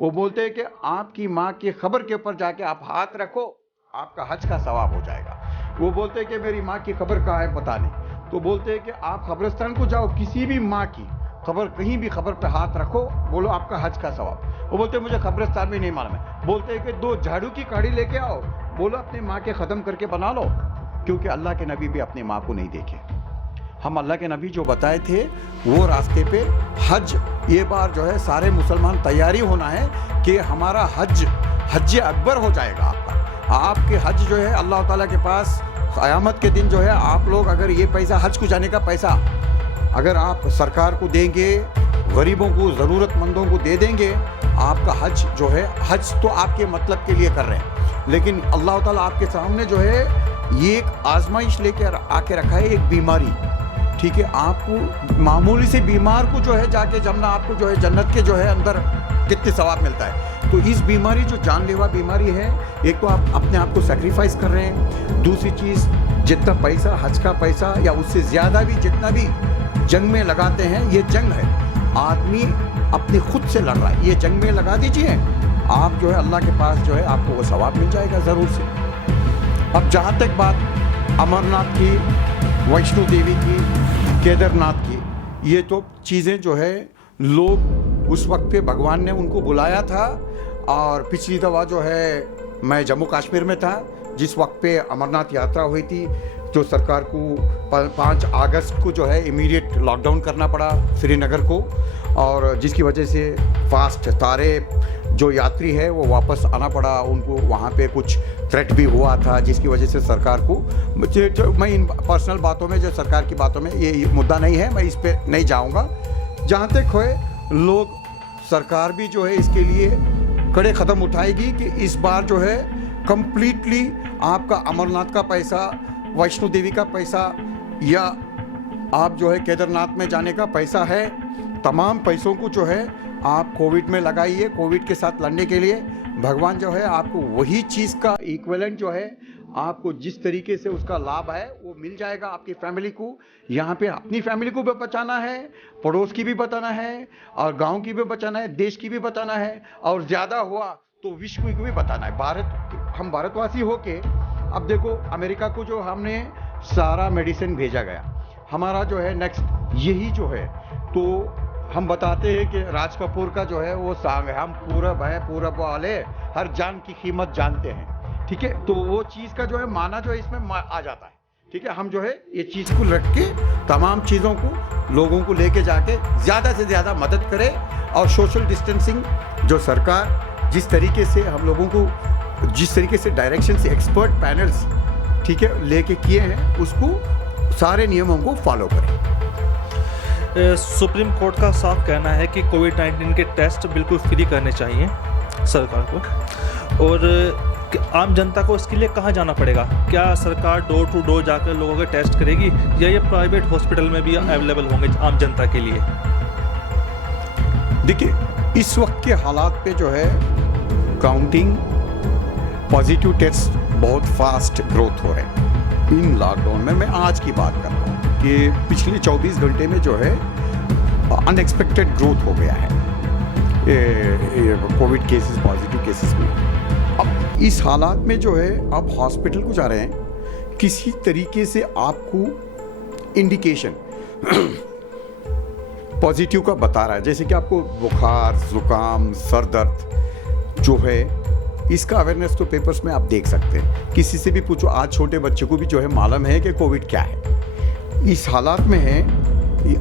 वो बोलते हैं कि आपकी माँ की खबर के ऊपर जाके आप हाथ रखो, आपका हज का सवाब हो जाएगा। वो बोलते हैं कि मेरी माँ की खबर कहाँ है पता नहीं, तो बोलते हैं कि आप कब्रिस्तान को जाओ, किसी भी माँ की खबर, कहीं भी खबर पे हाथ रखो, बोलो आपका हज का सवाब। वो बोलते हैं मुझे कब्रिस्तान भी नहीं मालूम है। बोलते हैं कि 2 झाड़ू की काढ़ी लेके आओ, बोलो अपने माँ के कदम करके बना लो, क्योंकि अल्लाह के नबी भी अपनी माँ को नहीं देखे। हम अल्लाह के नबी जो बताए थे वो रास्ते पे हज, ये बार जो है सारे मुसलमान तैयारी होना है कि हमारा हज अकबर हो जाएगा। आपके हज जो है अल्लाह ताला के पास क़यामत के दिन जो है आप लोग अगर ये पैसा, हज को जाने का पैसा अगर आप सरकार को देंगे, गरीबों को, ज़रूरतमंदों को दे देंगे, आपका हज जो है, हज तो आपके मतलब के लिए कर रहे हैं, लेकिन अल्लाह ताला आपके सामने जो है ये एक आजमाइश लेकर आके रखा है, एक बीमारी, ठीक है। आपको मामूली से बीमार को जो है जाके जमना, आपको जो है जन्नत के जो है अंदर कितने सवाब मिलता है। तो इस बीमारी जो जानलेवा बीमारी है, एक तो आप अपने आप को सेक्रीफाइस कर रहे हैं, दूसरी चीज़ जितना पैसा, हज का पैसा या उससे ज़्यादा भी जितना भी जंग में लगाते हैं, ये जंग है, आदमी अपने खुद से लड़ रहा है। ये जंग में लगा दीजिए, आप जो है अल्लाह के पास जो है आपको वो सवाब मिल जाएगा ज़रूर से। अब जहाँ तक बात अमरनाथ की, वैष्णो देवी की, केदारनाथ की, ये तो चीज़ें जो है लोग उस वक्त पे भगवान ने उनको बुलाया था। और पिछली दफ़ा जो है मैं जम्मू कश्मीर में था, जिस वक्त पे अमरनाथ यात्रा हुई थी, जो सरकार को 5 अगस्त को जो है इमीडिएट लॉकडाउन करना पड़ा श्रीनगर को, और जिसकी वजह से फास्ट सारे जो यात्री है वो वापस आना पड़ा उनको। वहाँ पे कुछ थ्रेट भी हुआ था, जिसकी वजह से सरकार को मैं इन पर्सनल बातों में, जो सरकार की बातों में ये मुद्दा नहीं है, मैं इस पे नहीं जाऊंगा। जहाँ तक है लोग, सरकार भी जो है इसके लिए कड़े कदम उठाएगी कि इस बार जो है कंप्लीटली आपका अमरनाथ का पैसा, वैष्णो देवी का पैसा या आप जो है केदारनाथ में जाने का पैसा है, तमाम पैसों को जो है आप कोविड में लगाइए। कोविड के साथ लड़ने के लिए भगवान जो है आपको वही चीज़ का इक्विवेलेंट जो है, आपको जिस तरीके से उसका लाभ है वो मिल जाएगा आपकी फैमिली को। यहाँ पे अपनी फैमिली को भी बचाना है, पड़ोस की भी बचाना है, और गांव की भी बचाना है, देश की भी बचाना है, और ज़्यादा हुआ तो विश्व को भी बताना है। हम भारतवासी होके अब देखो, अमेरिका को जो हमने सारा मेडिसिन भेजा गया, हमारा जो है नेक्स्ट यही जो है, तो हम बताते हैं कि राज कपूर का जो है वो सॉन्ग है, हम पूरब है, पूरब वाले हर जान की कीमत जानते हैं, ठीक है। तो वो चीज़ का जो है माना जो है इसमें आ जाता है, ठीक है। हम जो है ये चीज़ को रख के तमाम चीज़ों को लोगों को लेके जाके ज़्यादा से ज़्यादा मदद करें, और सोशल डिस्टेंसिंग जो सरकार जिस तरीके से हम लोगों को, जिस तरीके से डायरेक्शन से एक्सपर्ट पैनल्स, ठीक है, लेके किए हैं, उसको सारे नियमों को फॉलो करें। सुप्रीम कोर्ट का साफ कहना है कि कोविड-19 के टेस्ट बिल्कुल फ्री करने चाहिए सरकार को, और आम जनता को इसके लिए कहाँ जाना पड़ेगा? क्या सरकार डोर टू डोर जाकर लोगों के टेस्ट करेगी, या ये प्राइवेट हॉस्पिटल में भी अवेलेबल होंगे आम जनता के लिए? देखिए, इस वक्त के हालात पे जो है काउंटिंग पॉजिटिव टेस्ट बहुत फास्ट ग्रोथ हो रहे हैं इन लॉकडाउन में। मैं आज की बात कर रहा हूँ कि पिछले 24 घंटे में जो है अनएक्सपेक्टेड ग्रोथ हो गया है कोविड केसेस, पॉजिटिव केसेस में। अब इस हालात में जो है आप हॉस्पिटल को जा रहे हैं, किसी तरीके से आपको इंडिकेशन पॉजिटिव का बता रहा है, जैसे कि आपको बुखार, जुकाम, सर दर्द जो है, इसका अवेयरनेस तो पेपर्स में आप देख सकते हैं। किसी से भी पूछो, आज छोटे बच्चे को भी जो है मालूम है कि कोविड क्या है। इस हालात में है,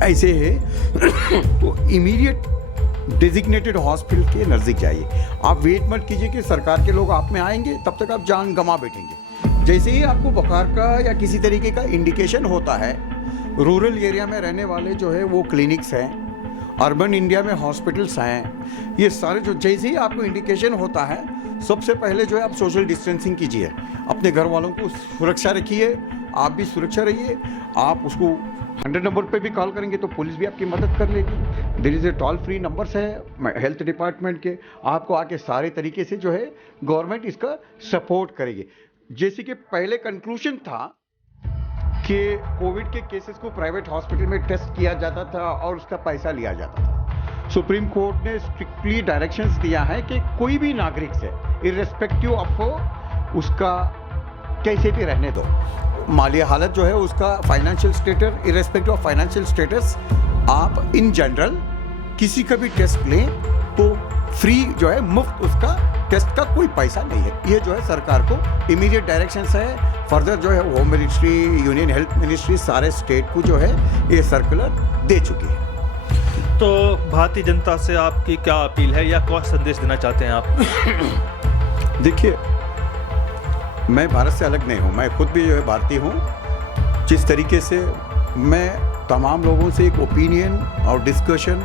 ऐसे है तो इमीडिएट डेजिग्नेटेड हॉस्पिटल के नज़दीक जाइए। आप वेट मत कीजिए कि सरकार के लोग आप में आएंगे, तब तक आप जान गंवा बैठेंगे। जैसे ही आपको बुखार का या किसी तरीके का इंडिकेशन होता है, रूरल एरिया में रहने वाले जो है वो क्लिनिक्स हैं, अर्बन इंडिया में हॉस्पिटल्स हैं, ये सारे जो, जैसे ही आपको इंडिकेशन होता है, सबसे पहले जो है आप सोशल डिस्टेंसिंग कीजिए, अपने घर वालों को सुरक्षा रखिए, आप भी सुरक्षा रहिए। आप उसको 100 नंबर पे भी कॉल करेंगे तो पुलिस भी आपकी मदद कर लेगी। There is a toll free numbers है हेल्थ डिपार्टमेंट के, आपको आके सारे तरीके से जो है गवर्नमेंट इसका सपोर्ट करेगी। जैसे कि पहले कंक्लूजन था कि कोविड के केसेस को प्राइवेट हॉस्पिटल में टेस्ट किया जाता था और उसका पैसा लिया जाता था। सुप्रीम कोर्ट ने स्ट्रिक्टली डायरेक्शंस दिया है कि कोई भी नागरिक से इर्रेस्पेक्टिव ऑफ उसका कैसे भी रहने दो, माली हालत जो है उसका, financial status, irrespective of financial status, आप इन जनरल किसी का भी टेस्ट लें तो फ्री जो है, मुफ्त उसका टेस्ट का कोई पैसा नहीं है। ये जो है सरकार को इमीडिएट डायरेक्शंस है। फर्दर जो है home ministry, union health ministry सारे स्टेट को जो है ये सर्कुलर दे चुकी है। तो भारतीय जनता से आपकी क्या अपील है, या क्या संदेश देना चाहते हैं आप? देखिए, मैं भारत से अलग नहीं हूँ, मैं खुद भी जो है भारतीय हूँ। जिस तरीके से मैं तमाम लोगों से एक ओपिनियन और डिस्कशन,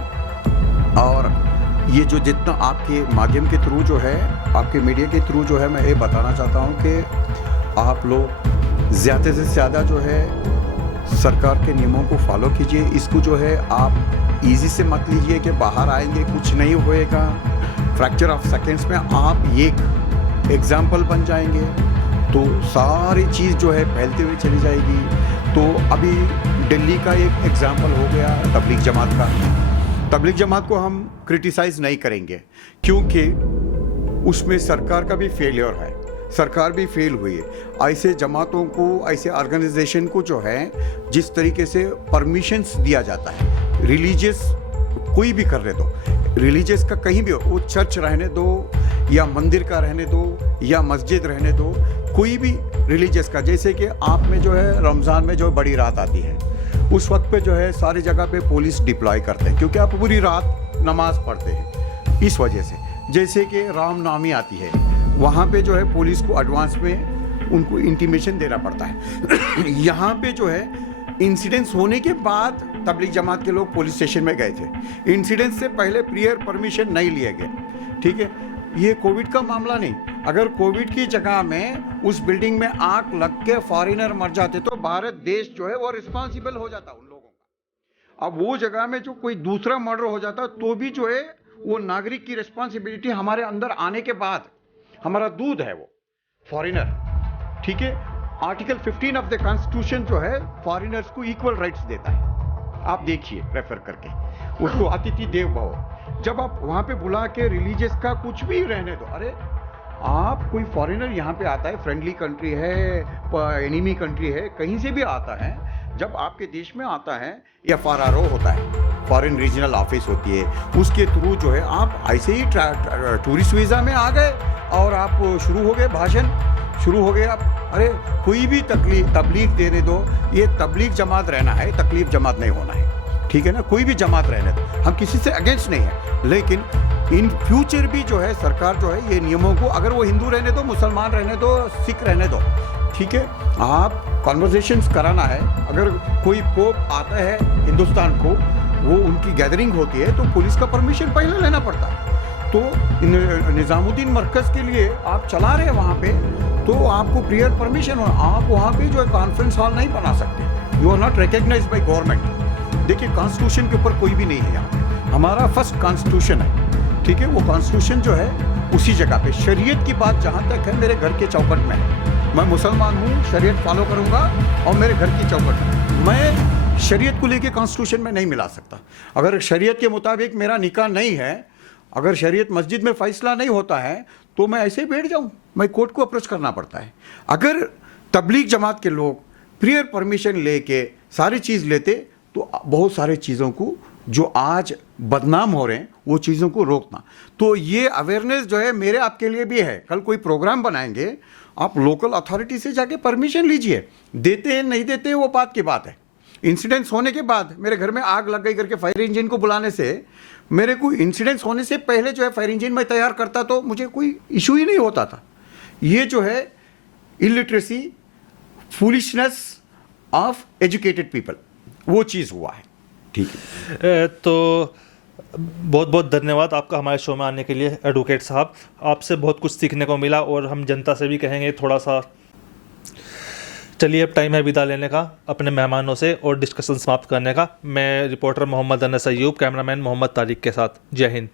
और ये जो जितना आपके माध्यम के थ्रू जो है, आपके मीडिया के थ्रू जो है, मैं ये बताना चाहता हूँ कि आप लोग ज़्यादा से ज़्यादा जो है सरकार के नियमों को फॉलो कीजिए। इसको जो है आप इजी से मत लीजिए कि बाहर आएंगे कुछ नहीं होएगा, फ्रैक्चर ऑफ सेकेंड्स में आप एक एग्जाम्पल बन जाएंगे, तो सारी चीज़ जो है फैलती हुई चली जाएगी। तो अभी दिल्ली का एक एग्जाम्पल हो गया तबलीग जमात का। तबलीग जमात को हम क्रिटिसाइज़ नहीं करेंगे, क्योंकि उसमें सरकार का भी फेलियर है, सरकार भी फेल हुई है। ऐसे जमातों को, ऐसे ऑर्गेनाइजेशन को जो है जिस तरीके से परमिशंस दिया जाता है, रिलीजियस कोई भी करने दो, रिलीजियस का कहीं भी हो, वो चर्च रहने दो या मंदिर का रहने दो या मस्जिद रहने दो, कोई भी रिलीजियस का, जैसे कि आप में जो है रमज़ान में जो बड़ी रात आती है, उस वक्त पे जो है सारी जगह पे पुलिस डिप्लॉय करते हैं, क्योंकि आप पूरी रात नमाज पढ़ते हैं। इस वजह से जैसे कि रामनवमी आती है, वहाँ पे जो है पुलिस को एडवांस में उनको इंटीमेशन देना पड़ता है। यहाँ पे जो है इंसिडेंट्स होने के बाद तबलीग जमात के लोग पुलिस स्टेशन में गए थे। इंसिडेंट से पहले प्रियर परमिशन नहीं लिए गए, ठीक है। ये कोविड का मामला नहीं, अगर कोविड की जगह में उस बिल्डिंग में आग लग के फॉरेनर मर जाते तो भारत देश जो है वो रिस्पॉन्सिबल हो जाता उन लोगों का। अब वो जगह में जो कोई दूसरा मर्डर हो जाता तो भी जो है वो नागरिक की रिस्पॉन्सिबिलिटी हमारे अंदर आने के बाद, हमारा दूध है वो फॉरेनर, ठीक है। आर्टिकल 15 ऑफ द कॉन्स्टिट्यूशन जो है फॉरेनर्स को इक्वल राइट्स देता है। आप देखिए रेफर करके उसको, अतिथि देव भव। जब आप वहां पे बुला के रिलीजियस का कुछ भी रहने दो, अरे आप कोई फॉरेनर यहाँ पे आता है, फ्रेंडली कंट्री है, एनिमी कंट्री है, कहीं से भी आता है, जब आपके देश में आता है FRRO होता है, फॉरेन रीजनल ऑफिस होती है, उसके थ्रू जो है आप ऐसे ही टूरिस्ट वीज़ा में आ गए और आप शुरू हो गए, भाषण शुरू हो गए आप। अरे कोई भी तबलीग देने दो, ये तबलीग जमात रहना है, तकलीफ जमात नहीं होना है, ठीक है ना। कोई भी जमात रहने दो, हम किसी से अगेंस्ट नहीं है, लेकिन इन फ्यूचर भी जो है सरकार जो है ये नियमों को, अगर वो हिंदू रहने दो, मुसलमान रहने दो, सिख रहने दो, ठीक है, आप कॉन्वर्जेशंस कराना है। अगर कोई पोप आता है हिंदुस्तान को, वो उनकी गैदरिंग होती है तो पुलिस का परमिशन पहले लेना पड़ता है। तो निज़ामुद्दीन मरकज़ के लिए आप चला रहे हैं वहाँ पे, तो आपको प्रियर परमिशन हो, आप वहाँ पे जो है कॉन्फ्रेंस हॉल नहीं बना सकते, you are not recognize by government. देखिए कॉन्स्टिट्यूशन के ऊपर कोई भी नहीं है यहाँ, हमारा फर्स्ट कॉन्स्टिट्यूशन है, ठीक है। वो कॉन्स्टिट्यूशन जो है उसी जगह पे, शरीयत की बात जहाँ तक है मेरे घर के चौखट में है, मैं मुसलमान हूँ, शरीयत फॉलो करूँगा और मेरे घर की चौखट में मैं शरीयत को लेके कॉन्स्टिट्यूशन में नहीं मिला सकता। अगर शरीयत के मुताबिक मेरा निकाह नहीं है, अगर शरीयत मस्जिद में फैसला नहीं होता है तो मैं ऐसे ही बैठ जाऊँ, मैं कोर्ट को अप्रोच करना पड़ता है। अगर तबलीग जमात के लोग प्रियर परमिशन लेके सारी चीज़ लेते तो बहुत सारे चीज़ों को जो आज बदनाम हो रहे हैं वो चीज़ों को रोकना। तो ये अवेयरनेस जो है मेरे आपके लिए भी है। कल कोई प्रोग्राम बनाएंगे, आप लोकल अथॉरिटी से जाके परमिशन लीजिए, देते हैं नहीं देते हैं वो बात की बात है। इंसिडेंट्स होने के बाद मेरे घर में आग लग गई करके फायर इंजन को बुलाने से, मेरे को इंसिडेंट्स होने से पहले जो है फायर इंजन में तैयार करता तो मुझे कोई इशू ही नहीं होता था। ये जो है illiteracy, foolishness of educated people, वो चीज़ हुआ है, ठीक है। तो बहुत बहुत धन्यवाद आपका हमारे शो में आने के लिए एडवोकेट साहब। आपसे बहुत कुछ सीखने को मिला और हम जनता से भी कहेंगे थोड़ा सा। चलिए अब टाइम है विदा लेने का अपने मेहमानों से और डिस्कशन समाप्त करने का। मैं रिपोर्टर मोहम्मद अनस अय्यूब, कैमरामैन मोहम्मद तारिक के साथ। जय हिंद।